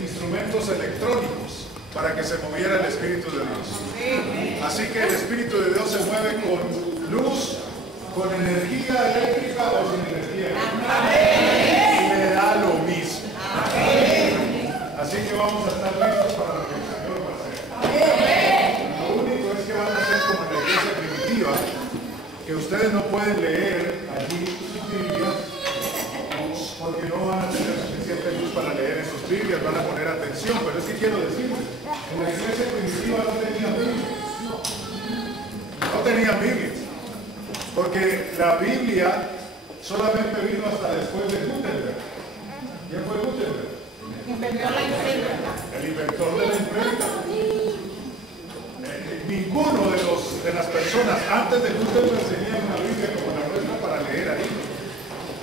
instrumentos electrónicos para que se moviera el Espíritu de Dios. Así que el Espíritu de Dios se mueve con luz, con energía eléctrica o sin energía eléctrica. Y le da lo mismo. Así que vamos a estar listos para lo que el Señor va a hacer. Lo único es que van a ser como en la iglesia primitiva, que ustedes no pueden leer allí sus Biblias, porque no van a tener suficiente luz para leer en sus Biblias, van a poner atención. Pero es que quiero decirles, en la iglesia primitiva no tenían Biblias. No tenían Biblias. Porque la Biblia solamente vino hasta después de Gutenberg. ¿Quién fue Gutenberg? Inventó la imprenta. El inventor de la imprenta. Ninguno de las personas antes de Gutenberg tenía una Biblia como la nuestra para leer ahí.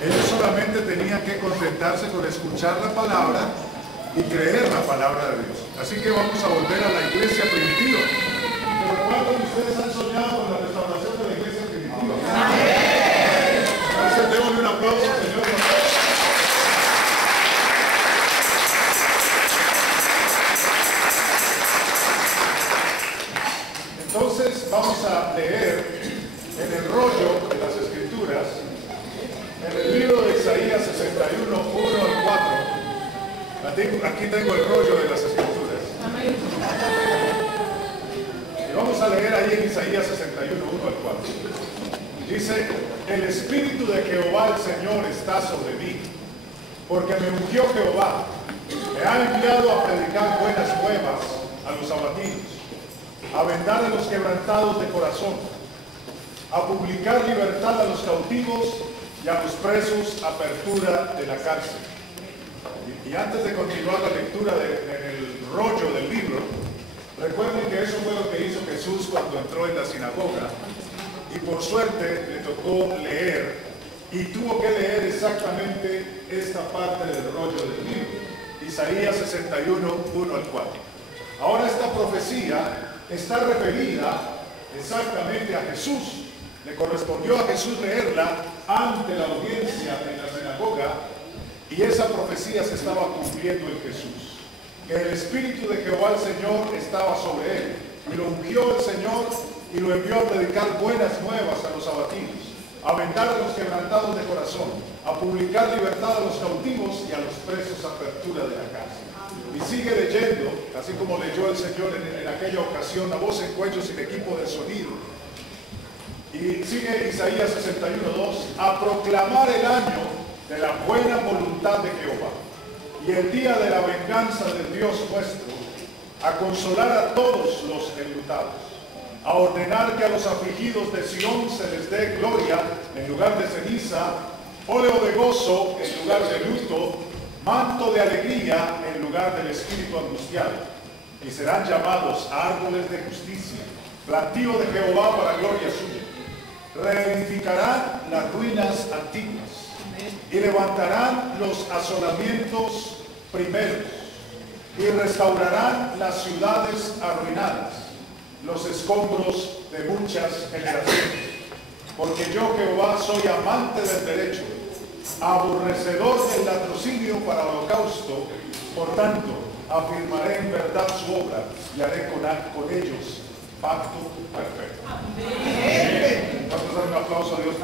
Ellos solamente tenían que contentarse con escuchar la palabra y creer la palabra de Dios. Así que vamos a volver a la iglesia primitiva. Pero ¿cuántos de ustedes han soñado con la restauración de la iglesia primitiva? Entonces démosle un aplauso al Señor. Entonces vamos a leer en el rollo de las Escrituras, en el libro de Isaías 61, 1 al 4. Aquí tengo el rollo de las Escrituras. Y vamos a leer ahí en Isaías 61, 1 al 4. Dice: el Espíritu de Jehová el Señor está sobre mí, porque me ungió Jehová. Me ha enviado a predicar buenas nuevas a los abatidos, a vendar a los quebrantados de corazón, a publicar libertad a los cautivos y a los presos apertura de la cárcel. Y antes de continuar la lectura en el rollo del libro, recuerden que eso fue lo que hizo Jesús cuando entró en la sinagoga, y por suerte le tocó leer, y tuvo que leer exactamente esta parte del rollo del libro, Isaías 61, 1 al 4. Ahora esta profecía está referida exactamente a Jesús. Le correspondió a Jesús leerla ante la audiencia en la sinagoga, y esa profecía se estaba cumpliendo en Jesús, que el Espíritu de Jehová el Señor estaba sobre él, y lo ungió el Señor y lo envió a predicar buenas nuevas a los abatidos, a vendar a los quebrantados de corazón, a publicar libertad a los cautivos y a los presos apertura de la cárcel. Y sigue leyendo, así como leyó el Señor en aquella ocasión, a voz en cuello sin equipo de sonido. Y sigue Isaías 61:2, a proclamar el año de la buena voluntad de Jehová y el día de la venganza del Dios nuestro, a consolar a todos los enlutados, a ordenar que a los afligidos de Sión se les dé gloria en lugar de ceniza, óleo de gozo en lugar de luto, manto de alegría en lugar del espíritu angustiado, y serán llamados árboles de justicia, plantío de Jehová para gloria suya. Reedificarán las ruinas antiguas y levantarán los asolamientos primeros y restaurarán las ciudades arruinadas, los escombros de muchas generaciones. Porque yo, Jehová, soy amante del derecho, aborrecedor del latrocinio para holocausto, por tanto, afirmaré en verdad su obra y haré con ellos pacto perfecto. Amén. Vamos a dar un aplauso a Dios.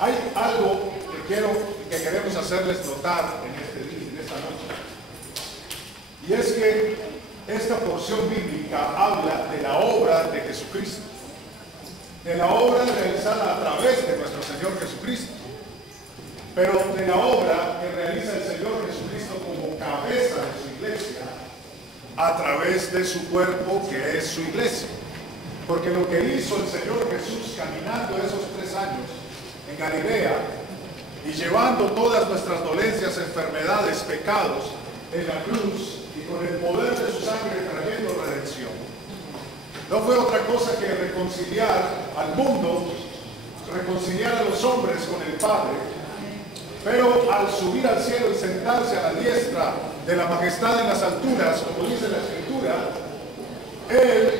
Hay algo que queremos hacerles notar en esta noche. Y es que esta porción bíblica habla de la obra de Jesucristo, de la obra realizada a través de nuestro Señor Jesucristo, pero de la obra que realiza el Señor Jesucristo como cabeza de su iglesia a través de su cuerpo, que es su iglesia. Porque lo que hizo el Señor Jesús caminando esos 3 años en Galilea y llevando todas nuestras dolencias, enfermedades, pecados en la cruz, y con el poder de su sangre trayendo redención, no fue otra cosa que reconciliar al mundo, reconciliar a los hombres con el Padre. Pero al subir al cielo y sentarse a la diestra de la majestad en las alturas, como dice la Escritura, Él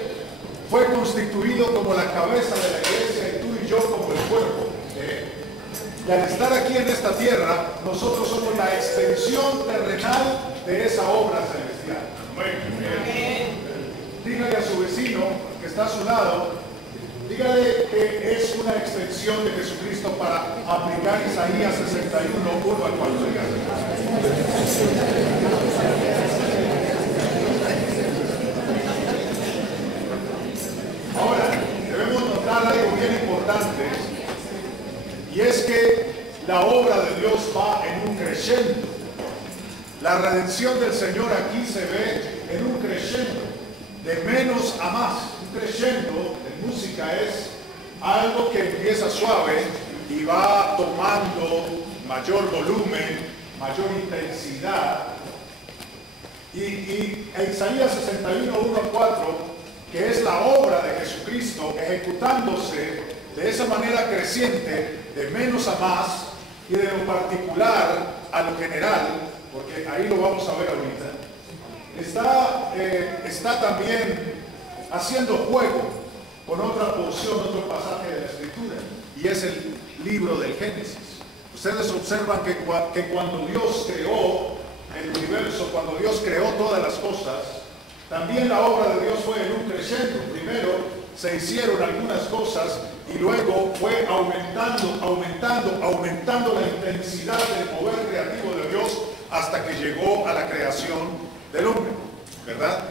fue constituido como la cabeza de la iglesia y tú y yo como el cuerpo de él. Y al estar aquí en esta tierra, nosotros somos la extensión terrenal de esa obra celestial. Dígale a su vecino que está a su lado, dígale que es una extensión de Jesucristo para aplicar Isaías 61, 1 al 4. Ahora, debemos notar algo bien importante, y es que la obra de Dios va en un crescendo. La redención del Señor aquí se ve en un crescendo, de menos a más. Un crescendo en música es algo que empieza suave y va tomando mayor volumen, mayor intensidad. Y Isaías 61, 1 al 4, que es la obra de Jesucristo ejecutándose de esa manera creciente, de menos a más, y de lo particular a lo general, porque ahí lo vamos a ver ahorita, está también haciendo juego con otra porción, otro pasaje de la Escritura, y es el libro del Génesis. Ustedes observan que cuando Dios creó el universo, cuando Dios creó todas las cosas, también la obra de Dios fue en un crescendo. Primero se hicieron algunas cosas y luego fue aumentando la intensidad del poder creativo de Dios hasta que llegó a la creación del hombre, ¿verdad?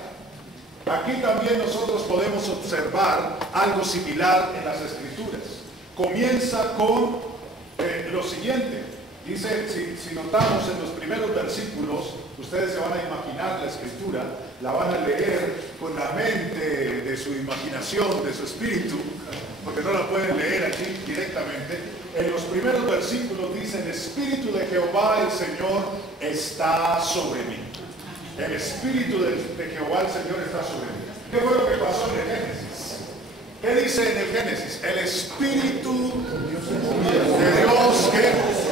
Aquí también nosotros podemos observar algo similar en las Escrituras. Comienza con lo siguiente. Dice, si notamos en los primeros versículos, ustedes se van a imaginar la Escritura, la van a leer con la mente de su imaginación, de su espíritu, porque no la pueden leer aquí directamente. En los primeros versículos dice: el Espíritu de Jehová el Señor está sobre mí. El Espíritu de Jehová el Señor está sobre mí. ¿Qué fue lo que pasó en el Génesis? ¿Qué dice en el Génesis? El Espíritu de Dios que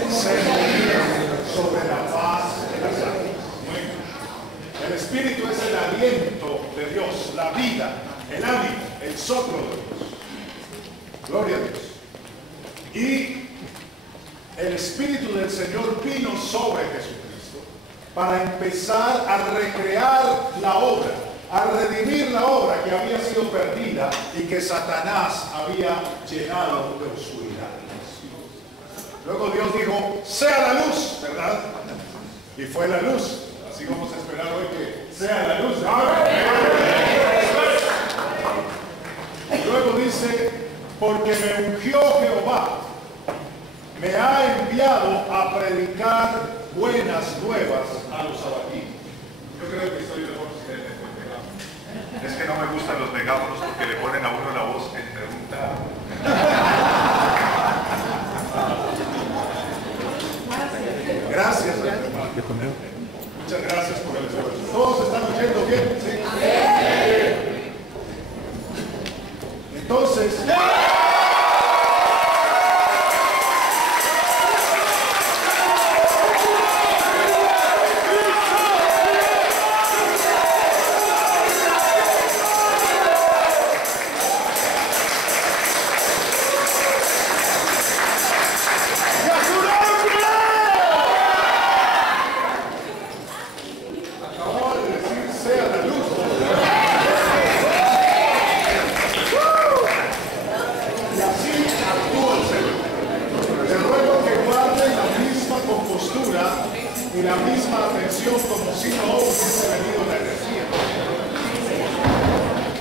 se movía sobre la faz de las aguas. El Espíritu es el aliento de Dios, la vida, el ánimo, el soplo de Dios. Gloria a Dios. Y el Espíritu del Señor vino sobre Jesucristo para empezar a recrear la obra, a redimir la obra que había sido perdida y que Satanás había llenado de oscuridad. Luego Dios dijo: sea la luz, ¿verdad? Y fue la luz. Así vamos a esperar hoy que sea la luz. Y luego dice: porque me ungió Jehová, me ha enviado a predicar buenas nuevas a los abatidos. Yo creo que estoy mejor que el megáfono. Es que no me gustan los megáfonos porque le ponen a uno la voz entre un Gracias, hermano. Muchas gracias por el esfuerzo. ¿Todos están oyendo bien? ¿Sí? Entonces, y la misma atención como si no hubiese venido la energía.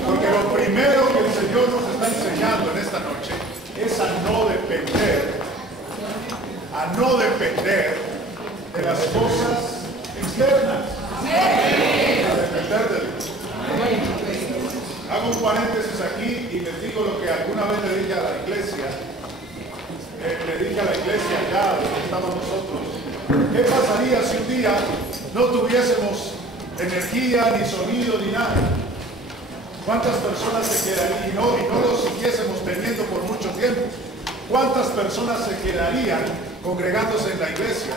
Porque lo primero que el Señor nos está enseñando en esta noche es a no depender de las cosas externas, a depender de Dios. Hago un paréntesis aquí y les digo lo que alguna vez le dije a la iglesia. Acá donde estamos nosotros: ¿qué pasaría si un día no tuviésemos energía, ni sonido, ni nada? ¿Cuántas personas se quedarían? Y no lo siguiésemos teniendo por mucho tiempo. ¿Cuántas personas se quedarían congregándose en la iglesia?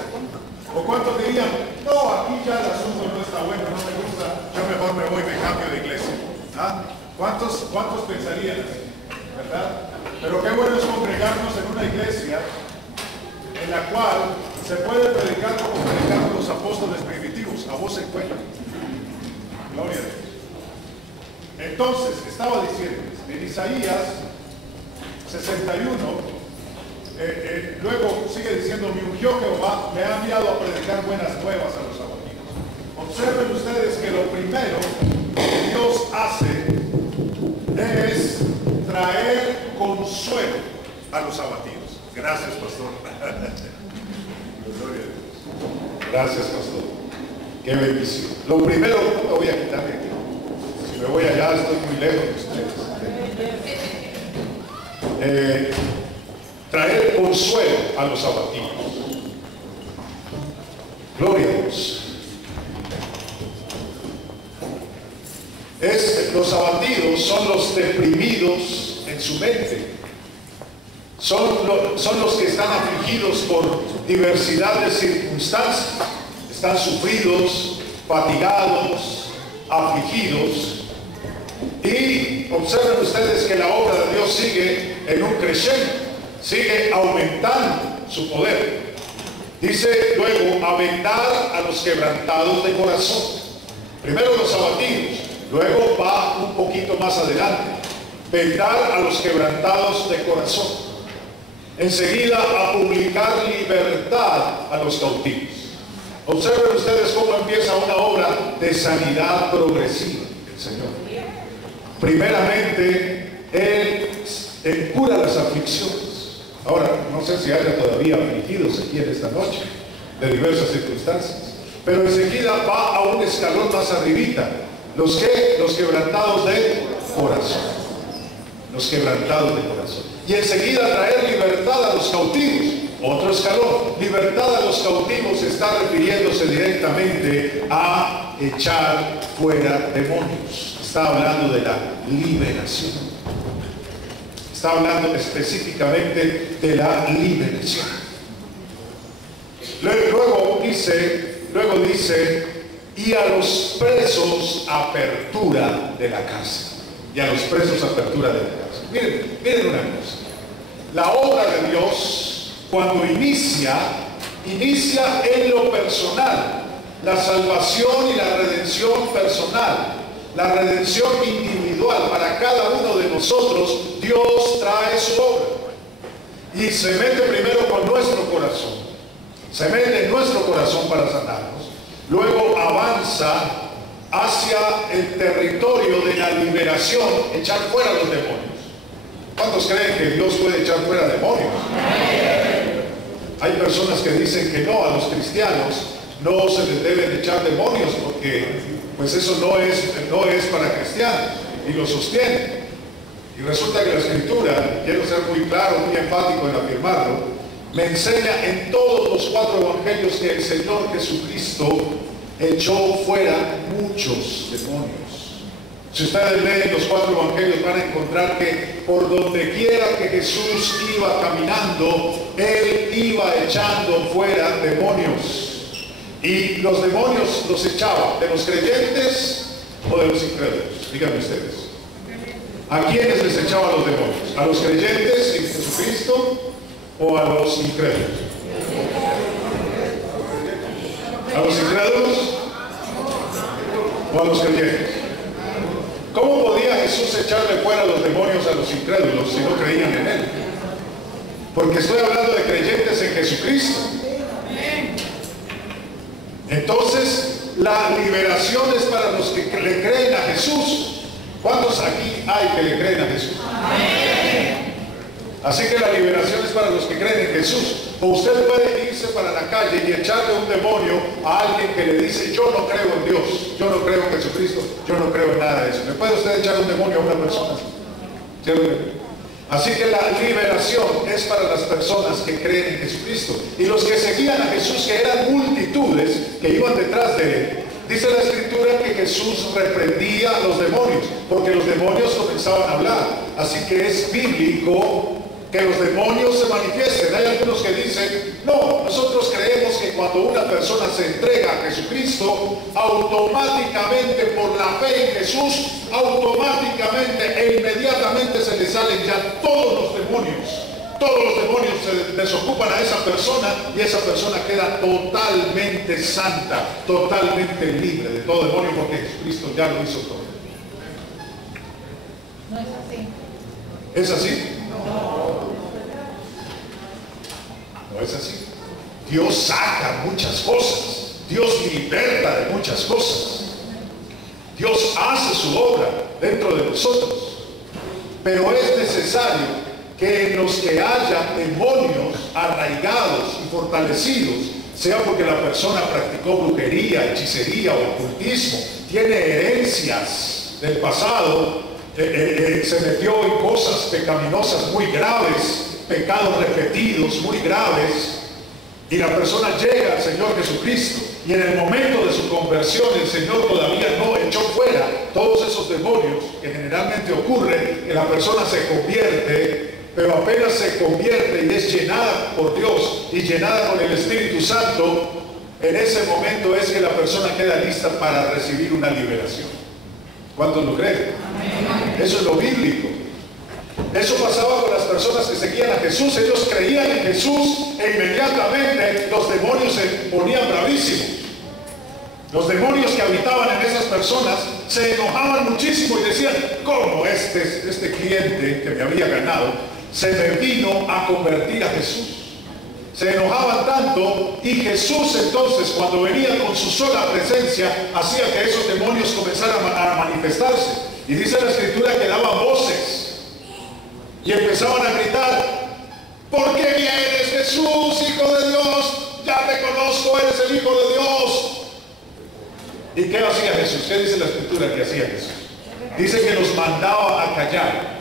¿O cuántos dirían: no, aquí ya el asunto no está bueno, no me gusta, yo mejor me voy, me cambio de iglesia? ¿Ah? ¿Cuántos pensarían así? ¿Verdad? Pero qué bueno es congregarnos en una iglesia en la cual se puede predicar como predicaron los apóstoles primitivos, a voz en cuello. Gloria a Dios. Entonces, estaba diciendo, en Isaías 61, luego sigue diciendo, me ungió Jehová, me ha enviado a predicar buenas nuevas a los abatidos. Observen ustedes que lo primero que Dios hace es traer consuelo a los abatidos. Gracias, pastor. Gloria a Dios. Gracias, pastor. Qué bendición. Lo primero, no me voy a quitar de aquí. Si me voy allá, estoy muy lejos de ustedes. Traer consuelo a los abatidos. Gloria a Dios. Los abatidos son los deprimidos en su mente. Son los que están afligidos por diversidad de circunstancias. Están sufridos, fatigados, afligidos. Y observen ustedes que la obra de Dios sigue en un crescendo, sigue aumentando su poder. Dice luego, aventar a los quebrantados de corazón. Primero los abatidos, luego va un poquito más adelante, vendar a los quebrantados de corazón. Enseguida a publicar libertad a los cautivos. Observen ustedes cómo empieza una obra de sanidad progresiva del Señor. Primeramente, Él cura las aflicciones. Ahora, no sé si haya todavía afligidos aquí en esta noche, de diversas circunstancias, pero enseguida va a un escalón más arribita. Los quebrantados de corazón. Los quebrantados de corazón. Y enseguida traer libertad a los cautivos. Otro escalón. Libertad a los cautivos está refiriéndose directamente a echar fuera demonios. Está hablando de la liberación. Está hablando específicamente de la liberación. Luego dice, y a los presos apertura de la cárcel. Y a los presos apertura de la cárcel. Miren una cosa. La obra de Dios, cuando inicia en lo personal. La salvación y la redención personal. La redención individual para cada uno de nosotros. Dios trae su obra. Y se mete primero con nuestro corazón. Se mete en nuestro corazón para sanarnos. Luego avanza hacia el territorio de la liberación, echar fuera los demonios. ¿Cuántos creen que Dios puede echar fuera demonios? Hay personas que dicen que no, a los cristianos no se les deben echar demonios porque pues eso no es para cristianos, y lo sostienen. Y resulta que la Escritura, quiero ser muy claro, muy enfático en afirmarlo, me enseña en todos los 4 evangelios que el Señor Jesucristo echó fuera muchos demonios. Si ustedes leen los 4 evangelios van a encontrar que por donde quiera que Jesús iba caminando, Él iba echando fuera demonios. Y los demonios los echaba de los creyentes o de los incrédulos. Díganme ustedes. ¿A quiénes les echaba los demonios? ¿A los creyentes en Jesucristo o a los incrédulos? ¿A los incrédulos o a los creyentes? ¿Cómo podía Jesús echarle fuera los demonios a los incrédulos si no creían en Él? Porque estoy hablando de creyentes en Jesucristo. Entonces, la liberación es para los que le creen a Jesús. ¿Cuántos aquí hay que le creen a Jesús? Así que la liberación es para los que creen en Jesús. O usted puede irse para la calle y echarle un demonio a alguien que le dice, yo no creo en Dios, yo no creo en Jesucristo, yo no creo en nada de eso. ¿Le puede usted echar un demonio a una persona? ¿Sí? Así que la liberación es para las personas que creen en Jesucristo. Y los que seguían a Jesús, que eran multitudes que iban detrás de Él. Dice la Escritura que Jesús reprendía a los demonios, porque los demonios comenzaban a hablar. Así que es bíblico que los demonios se manifiesten. Hay algunos que dicen, no, nosotros creemos que cuando una persona se entrega a Jesucristo, automáticamente por la fe en Jesús, automáticamente e inmediatamente se le salen ya todos los demonios. Todos los demonios se desocupan a esa persona y esa persona queda totalmente santa, totalmente libre de todo demonio, porque Jesucristo ya lo hizo todo. No es así. ¿Es así? No es así. Dios saca muchas cosas. Dios liberta de muchas cosas. Dios hace su obra dentro de nosotros. Pero es necesario que en los que haya demonios arraigados y fortalecidos, sea porque la persona practicó brujería, hechicería o ocultismo, tiene herencias del pasado, se metió en cosas pecaminosas muy graves, pecados repetidos muy graves, y la persona llega al Señor Jesucristo, y en el momento de su conversión el Señor todavía no echó fuera todos esos demonios, que generalmente ocurre que la persona se convierte, pero apenas se convierte y es llenada por Dios y llenada con el Espíritu Santo, en ese momento es que la persona queda lista para recibir una liberación. ¿Cuántos lo creen? Eso es lo bíblico. Eso pasaba con las personas que seguían a Jesús. Ellos creían en Jesús e inmediatamente los demonios se ponían bravísimos. Los demonios que habitaban en esas personas se enojaban muchísimo y decían, ¿cómo este cliente que me había ganado se me vino a convertir a Jesús? Se enojaban tanto, y Jesús entonces, cuando venía con su sola presencia, hacía que esos demonios comenzaran a manifestarse. Y dice la Escritura que daban voces y empezaban a gritar, ¿por qué vienes, Jesús, Hijo de Dios? Ya te conozco, eres el Hijo de Dios. ¿Y qué hacía Jesús? ¿Qué dice la Escritura que hacía Jesús? Dice que los mandaba a callar.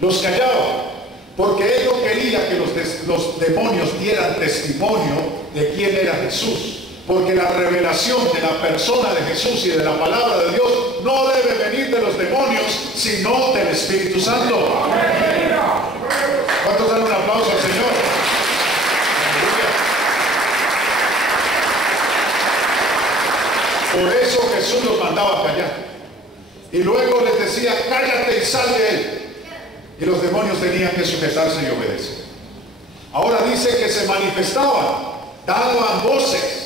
Los callaba, porque él no quería que los demonios dieran testimonio de quién era Jesús. Porque la revelación de la persona de Jesús y de la palabra de Dios no debe venir de los demonios, sino del Espíritu Santo. ¿Cuántos dan un aplauso al Señor? Por eso Jesús los mandaba a callar. Y luego les decía, cállate y sal de él. Y los demonios tenían que sujetarse y obedecer. Ahora dice que se manifestaban, daban voces.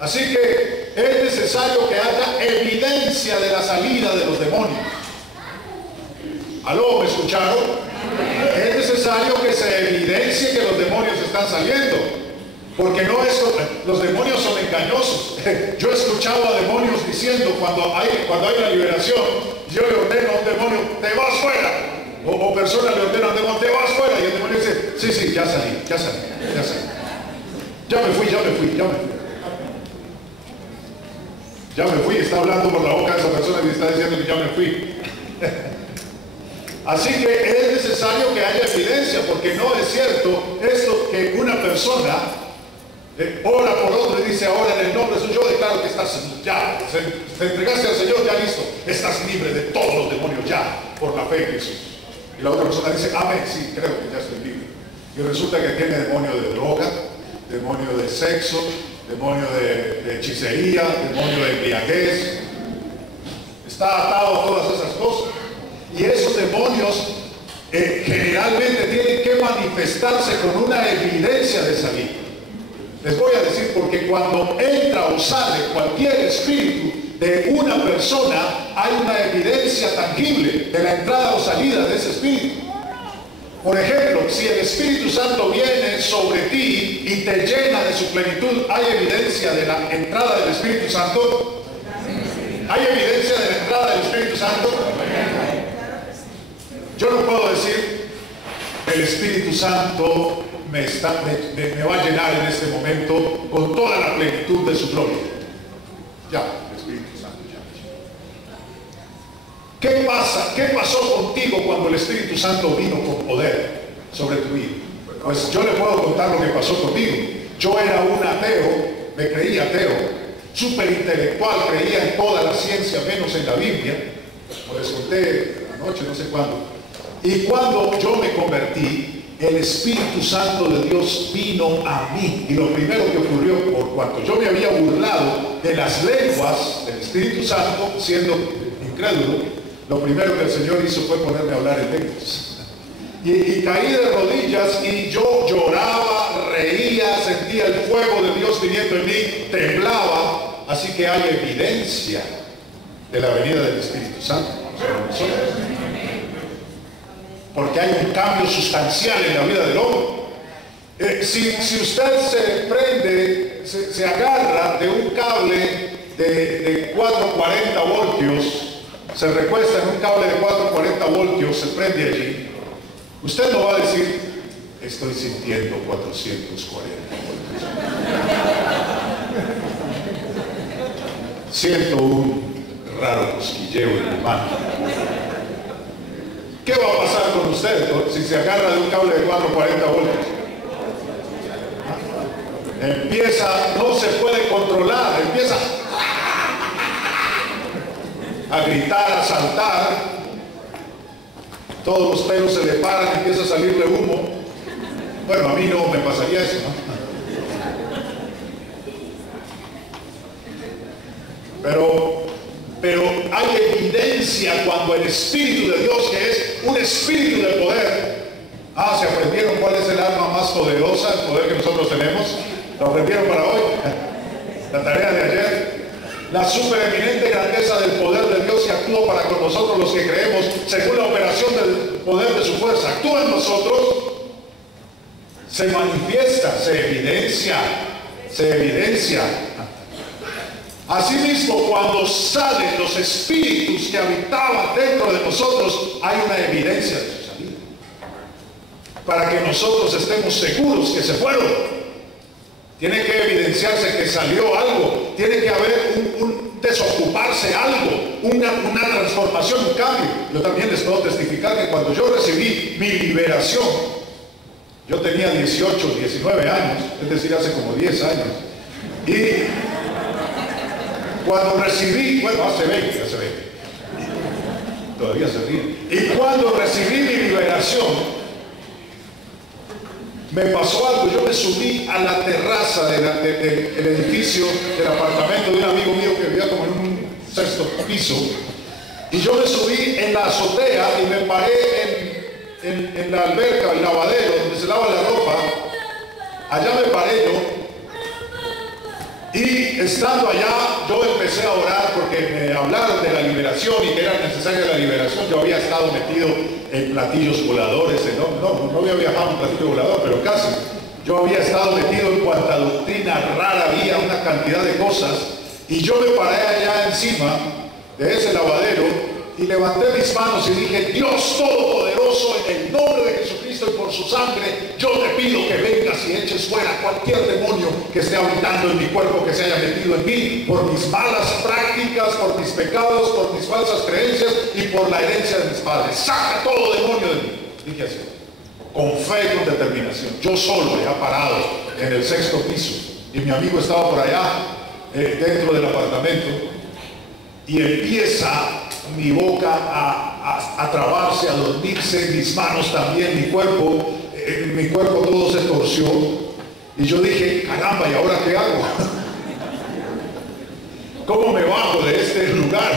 Así que es necesario que haya evidencia de la salida de los demonios. ¿Aló? ¿Me escucharon? Es necesario que se evidencie que los demonios están saliendo. Porque no es, los demonios son engañosos. Yo he escuchado a demonios diciendo cuando hay una liberación, yo le ordeno a un demonio, te vas fuera. O personas le ordenan a un demonio, te vas fuera. Y el demonio dice, sí, ya salí. Ya me fui, está hablando por la boca de esa persona y está diciendo que ya me fui. Así que es necesario que haya evidencia, porque no es cierto esto que una persona ora por otro y dice, ahora en el nombre de Jesús yo declaro que estás ya, te entregaste al Señor, ya listo, estás libre de todos los demonios ya, por la fe en Jesús. Y la otra persona dice, amén, sí, creo que ya estoy libre. Y resulta que tiene demonio de droga, demonio de sexo, demonio de hechicería, demonio de embriaguez. Está atado a todas esas cosas. Y esos demonios generalmente tienen que manifestarse con una evidencia de salida. Les voy a decir, porque cuando entra o sale cualquier espíritu de una persona, hay una evidencia tangible de la entrada o salida de ese espíritu. Por ejemplo, si el Espíritu Santo viene sobre ti y te llena de su plenitud, ¿hay evidencia de la entrada del Espíritu Santo? ¿Hay evidencia de la entrada del Espíritu Santo? Yo no puedo decir, el Espíritu Santo me va a llenar en este momento con toda la plenitud de su gloria. Ya, el Espíritu Santo ya me llenó. ¿Qué pasó contigo cuando el Espíritu Santo vino con poder sobre tu vida? Pues yo le puedo contar lo que pasó conmigo. Yo era un ateo, me creía ateo, súper intelectual, creía en toda la ciencia menos en la Biblia. Como les conté anoche, no sé cuándo. Y cuando yo me convertí, el Espíritu Santo de Dios vino a mí. Y lo primero que ocurrió, por cuanto yo me había burlado de las lenguas del Espíritu Santo, siendo incrédulo, lo primero que el Señor hizo fue ponerme a hablar en lenguas. Y caí de rodillas y yo lloraba, reía, sentía el fuego de Dios viniendo en mí, temblaba. Así que hay evidencia de la venida del Espíritu Santo sobre nosotros. Porque hay un cambio sustancial en la vida del hombre. Si usted se prende, se agarra de un cable de 440 voltios, se recuesta en un cable de 440 voltios, se prende allí, usted no va a decir, estoy sintiendo 440 voltios. Siento un raro cosquilleo en mi mano. ¿Qué va a pasar con usted si se agarra de un cable de 440 voltios? Empieza, no se puede controlar, empieza a gritar, a saltar, todos los pelos se le paran, empieza a salirle humo. Bueno, a mí no me pasaría eso, ¿no? Pero hay evidencia cuando el Espíritu de Dios, que es un Espíritu de poder. ¿Se aprendieron cuál es el arma más poderosa, el poder que nosotros tenemos? ¿Lo aprendieron para hoy? La tarea de ayer. La supereminente grandeza del poder de Dios que actúa para con nosotros los que creemos, según la operación del poder de su fuerza. Actúa en nosotros, se manifiesta, se evidencia. Asimismo, cuando salen los espíritus que habitaban dentro de nosotros, hay una evidencia de su salida. Para que nosotros estemos seguros que se fueron. Tiene que evidenciarse que salió algo. Tiene que haber un desocuparse algo. Una transformación, un cambio. Yo también les puedo testificar que cuando yo recibí mi liberación, yo tenía 18, 19 años, es decir, hace como 10 años. Y cuando recibí, bueno, hace 20, todavía se ríe. Y cuando recibí mi liberación, me pasó algo. Yo me subí a la terraza del edificio, del apartamento de un amigo mío que vivía como en un 6º piso, y yo me subí en la azotea y me paré en la alberca, el lavadero, donde se lava la ropa. Allá me paré yo. Y estando allá, yo empecé a orar porque me hablaron de la liberación y que era necesaria la liberación. Yo había estado metido en platillos voladores, no había viajado en platillo volador, pero casi. Yo había estado metido en cuanta doctrina rara había, una cantidad de cosas. Y yo me paré allá encima de ese lavadero y levanté mis manos y dije: Dios Todopoderoso, en el nombre de Jesucristo y por su sangre, yo te pido que vengas y eches fuera cualquier demonio que esté habitando en mi cuerpo, que se haya metido en mí, por mis malas prácticas, por mis pecados, por mis falsas creencias y por la herencia de mis padres. Saca todo demonio de mí. Dije así, con fe y con determinación. Yo solo, ya parado en el 6º piso, y mi amigo estaba por allá, dentro del apartamento, y empieza mi boca a trabarse, a dormirse, mis manos también, mi cuerpo todo se torció. Y yo dije: caramba, ¿y ahora qué hago? ¿Cómo me bajo de este lugar?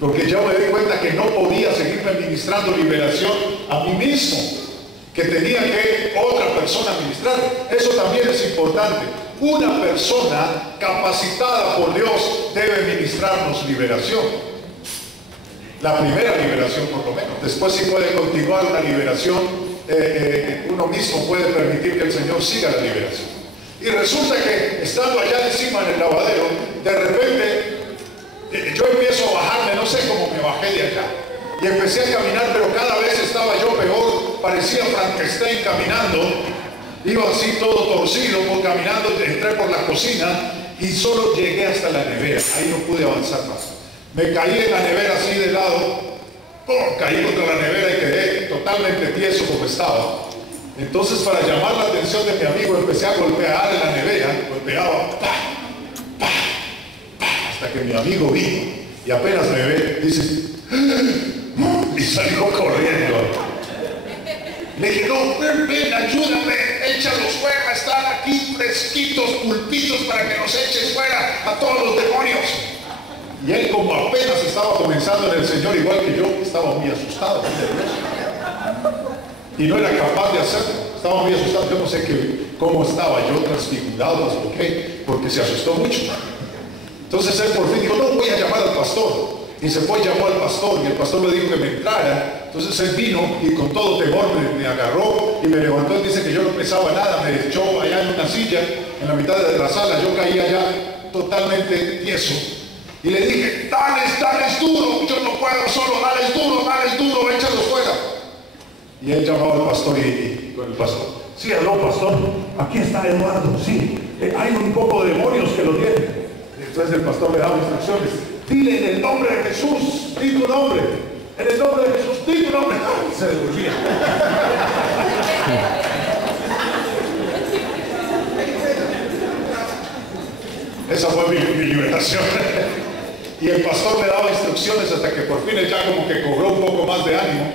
Porque yo me di cuenta que no podía seguirme administrando liberación a mí mismo, que tenía que otra persona administrar. Eso también es importante. Una persona capacitada por Dios debe ministrarnos liberación. La primera liberación, por lo menos. Después, si puede continuar una liberación, uno mismo puede permitir que el Señor siga la liberación. Y resulta que, estando allá encima en el lavadero, de repente yo empiezo a bajarme, no sé cómo me bajé de acá, y empecé a caminar, pero cada vez estaba yo peor. Parecía Frankenstein caminando. Iba así todo torcido, caminando. Entré por la cocina y solo llegué hasta la nevera. Ahí no pude avanzar más. Me caí en la nevera así de lado. Caí contra la nevera y quedé totalmente tieso como estaba. Entonces, para llamar la atención de mi amigo, empecé a golpear en la nevera. Golpeaba, hasta que mi amigo vino y apenas me ve, dice: Y salió corriendo. Le dije, no, ven, ayúdame, échalos fuera, están aquí fresquitos, pulpitos para que los eches fuera a todos los demonios. Y él, como apenas estaba comenzando en el Señor, igual que yo, estaba muy asustado, muy nervioso. Y no era capaz de hacerlo, estaba muy asustado. Yo no sé cómo estaba yo transfigurado, ¿por qué? Porque se asustó mucho. Entonces él por fin dijo, no, voy a llamar al pastor. Y se fue y llamó al pastor, y el pastor le dijo que me entrara. Entonces él vino y con todo temor me agarró y me levantó. Y dice que yo no pesaba nada, me echó allá en una silla, en la mitad de la sala. Yo caí allá totalmente tieso. Y le dije, dale duro, yo no puedo solo, dale duro, échalo fuera. Y él llamó al pastor y con el pastor, sí, aló pastor, aquí está Eduardo, sí, hay un poco de demonios que lo tienen. Entonces el pastor le daba instrucciones, dile en el nombre de Jesús, di tu nombre, en el nombre de Jesús, di tu nombre. Se devolvía. Esa fue mi liberación. Y el pastor me daba instrucciones hasta que por fin él ya como que cobró un poco más de ánimo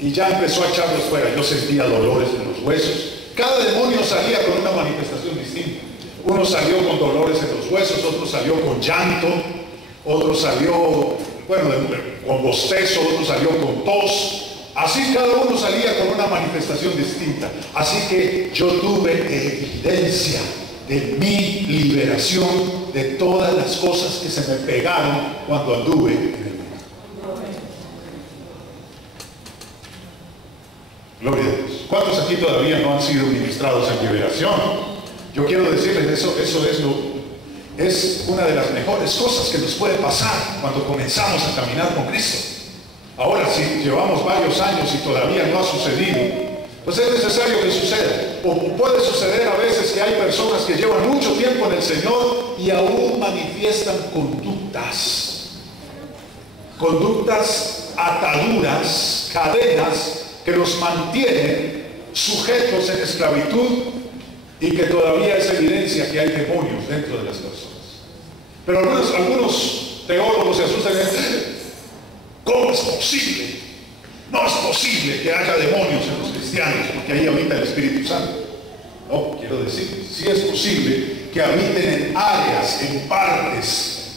y ya empezó a echarlos fuera. Yo sentía dolores en los huesos. Cada demonio salía con una manifestación distinta. Uno salió con dolores en los huesos, otro salió con llanto, otro salió, bueno, con bostezo, otro salió con tos. Así cada uno salía con una manifestación distinta. Así que yo tuve evidencia de mi liberación de todas las cosas que se me pegaron cuando anduve en el mundo. Gloria a Dios. ¿Cuántos aquí todavía no han sido ministrados en liberación? Yo quiero decirles, eso es una de las mejores cosas que nos puede pasar cuando comenzamos a caminar con Cristo. Ahora, si llevamos varios años y todavía no ha sucedido, pues es necesario que suceda. O puede suceder a veces que hay personas que llevan mucho tiempo en el Señor y aún manifiestan conductas, ataduras, cadenas que los mantienen sujetos en esclavitud y que todavía es evidencia que hay demonios dentro de las personas. Pero algunos teólogos se asustan y dicen, ¿cómo es posible? No es posible que haya demonios en los cristianos, porque ahí habita el Espíritu Santo. No, quiero decir, sí es posible que habiten en áreas, en partes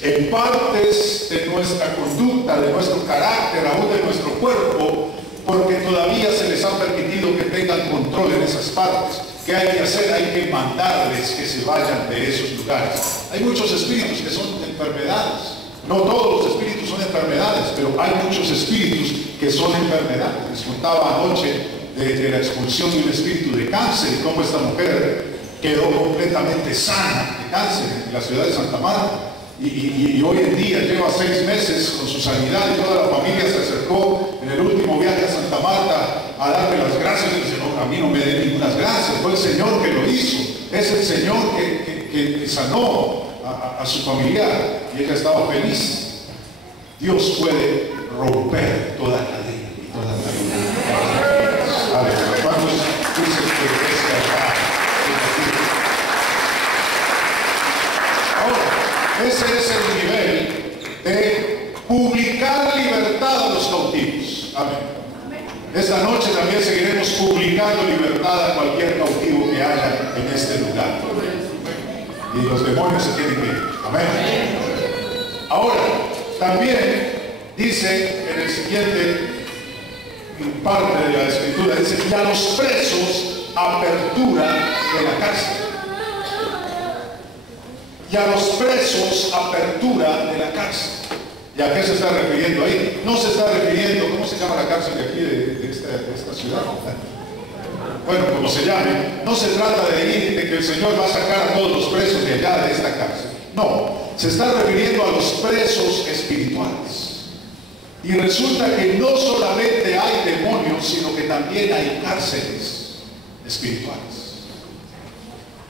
de nuestra conducta, de nuestro carácter, aún de nuestro cuerpo, porque todavía se les ha permitido que tengan control en esas partes. ¿Qué hay que hacer? Hay que mandarles que se vayan de esos lugares. Hay muchos espíritus que son enfermedades. No todos los espíritus son enfermedades, pero hay muchos espíritus que son enfermedades. Les contaba anoche de la expulsión de un espíritu de cáncer y cómo esta mujer quedó completamente sana de cáncer en la ciudad de Santa Marta. Y hoy en día lleva 6 meses con su sanidad y toda la familia se acercó en el último viaje a Santa Marta a darle las gracias. Y dice, no, a mí no me den ninguna gracias, fue el Señor que lo hizo, es el Señor que sanó a su familiar y ella estaba feliz. Dios puede romper toda cadena y toda cadena. A ver, ¿cuántos dicen que es verdad? Ahora, ese es el nivel de publicar libertad a los cautivos. Amén. Esta noche también seguiremos publicando libertad a cualquier cautivo que haya en este lugar. Y los demonios se tienen que ir. Amén. Ahora, también dice en el siguiente parte de la escritura, dice, y a los presos apertura de la cárcel. Y a los presos apertura de la cárcel. ¿Y a qué se está refiriendo ahí? No se está refiriendo, ¿cómo se llama la cárcel de aquí, de esta ciudad? Bueno, como se llame, no se trata de ir, de que el Señor va a sacar a todos los presos de allá de esta cárcel. No, se está refiriendo a los presos espirituales. Y resulta que no solamente hay demonios, sino que también hay cárceles espirituales.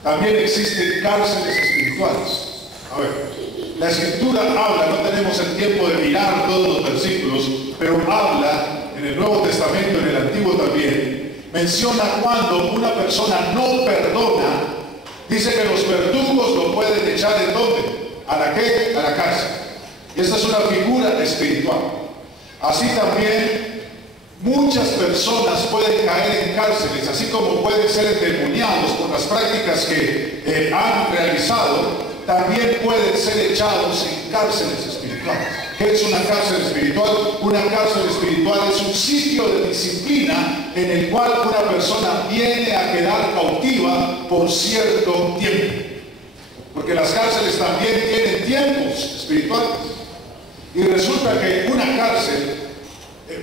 También existen cárceles espirituales. A ver, la Escritura habla, no tenemos el tiempo de mirar todos los versículos, pero habla en el Nuevo Testamento, en el Antiguo también, menciona cuando una persona no perdona, dice que los verdugos lo pueden echar ¿en dónde? ¿A la qué? A la cárcel. Y esta es una figura espiritual. Así también muchas personas pueden caer en cárceles, así como pueden ser endemoniados por las prácticas que han realizado, también pueden ser echados en cárceles espirituales. ¿Qué es una cárcel espiritual? Una cárcel espiritual es un sitio de disciplina en el cual una persona viene a quedar cautiva por cierto tiempo. Porque las cárceles también tienen tiempos espirituales. Y resulta que una cárcel,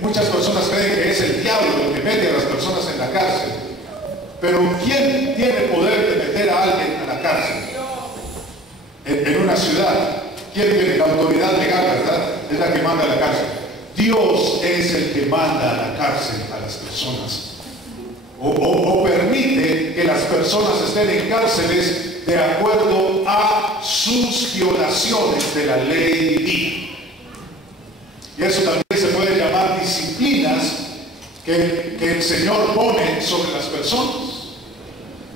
muchas personas creen que es el diablo el que mete a las personas en la cárcel. Pero ¿quién tiene poder de meter a alguien a la cárcel? En una ciudad, ¿quién tiene la autoridad legal, verdad? Es la que manda a la cárcel. Dios es el que manda a la cárcel a las personas. O permite que las personas estén en cárceles de acuerdo a sus violaciones de la ley divina. Y eso también se puede llamar disciplinas que el Señor pone sobre las personas.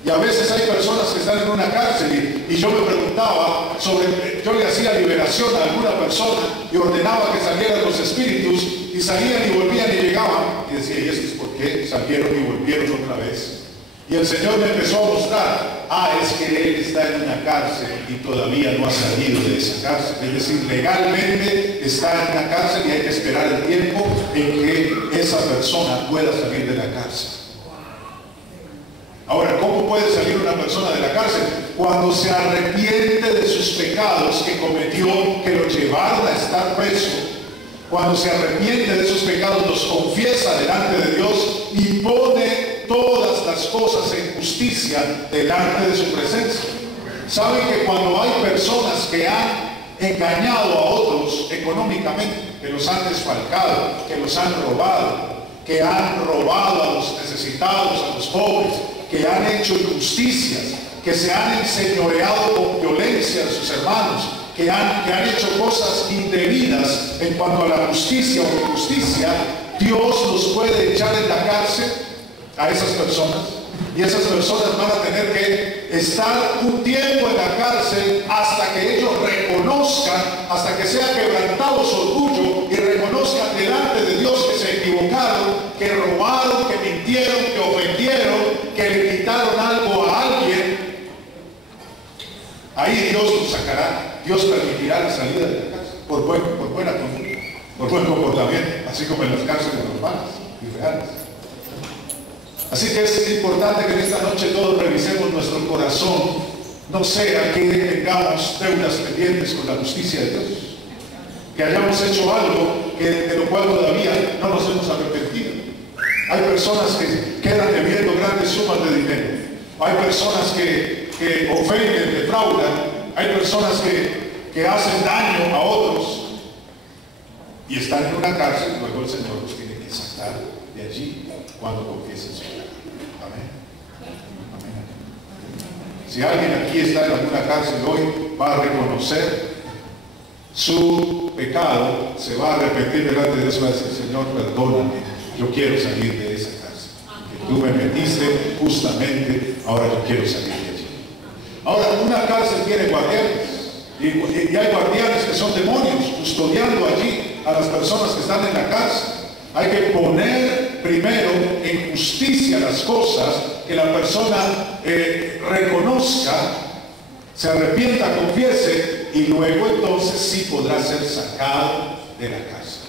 Y a veces hay personas que están en una cárcel y yo me preguntaba yo le hacía liberación a alguna persona y ordenaba que salieran los espíritus y salían y volvían y llegaban. Y decía, ¿y esto es por qué salieron y volvieron otra vez? Y el Señor me empezó a mostrar, es que Él está en una cárcel y todavía no ha salido de esa cárcel. Es decir, legalmente está en una cárcel y hay que esperar el tiempo en que esa persona pueda salir de la cárcel. Ahora, ¿cómo puede salir una persona de la cárcel? Cuando se arrepiente de sus pecados que cometió, que lo llevaron a estar preso. Cuando se arrepiente de sus pecados, los confiesa delante de Dios y pone todas las cosas en justicia delante de su presencia. ¿Saben que cuando hay personas que han engañado a otros económicamente, que los han desfalcado, que los han robado, que han robado a los necesitados, a los pobres, que han hecho injusticias, que se han enseñoreado con violencia de sus hermanos, que han hecho cosas indebidas en cuanto a la justicia o injusticia, Dios los puede echar en la cárcel a esas personas, y esas personas van a tener que estar un tiempo en la cárcel hasta que ellos reconozcan, hasta que sea quebrantado su orgullo y reconozcan delante de Dios que se equivocaron, que robaron, que mintieron, que ofendieron, que le quitaron algo a alguien. Ahí Dios los sacará, Dios permitirá la salida de la cárcel por buena conducta, por buen comportamiento, así como en las cárceles normales y reales. Así que es importante que en esta noche todos revisemos nuestro corazón, no sea que tengamos deudas pendientes con la justicia de Dios, que hayamos hecho algo de lo cual todavía no nos hemos arrepentido. Hay personas que quedan debiendo grandes sumas de dinero, hay personas que ofenden, defraudan, hay personas que hacen daño a otros y están en una cárcel. Luego el Señor los tiene que sacar de allí cuando confiesen su pecado. Amén. Amén. Si alguien aquí está en alguna cárcel hoy, va a reconocer su pecado, se va a arrepentir delante de Dios y va a decir, Señor, perdóname, yo quiero salir de esa cárcel, que tú me metiste justamente, ahora yo quiero salir de allí. Ahora, una cárcel tiene guardianes, y hay guardianes que son demonios custodiando allí a las personas que están en la cárcel. Hay que poner primero en justicia las cosas, que la persona reconozca, se arrepienta, confiese, y luego entonces sí podrá ser sacado de la cárcel.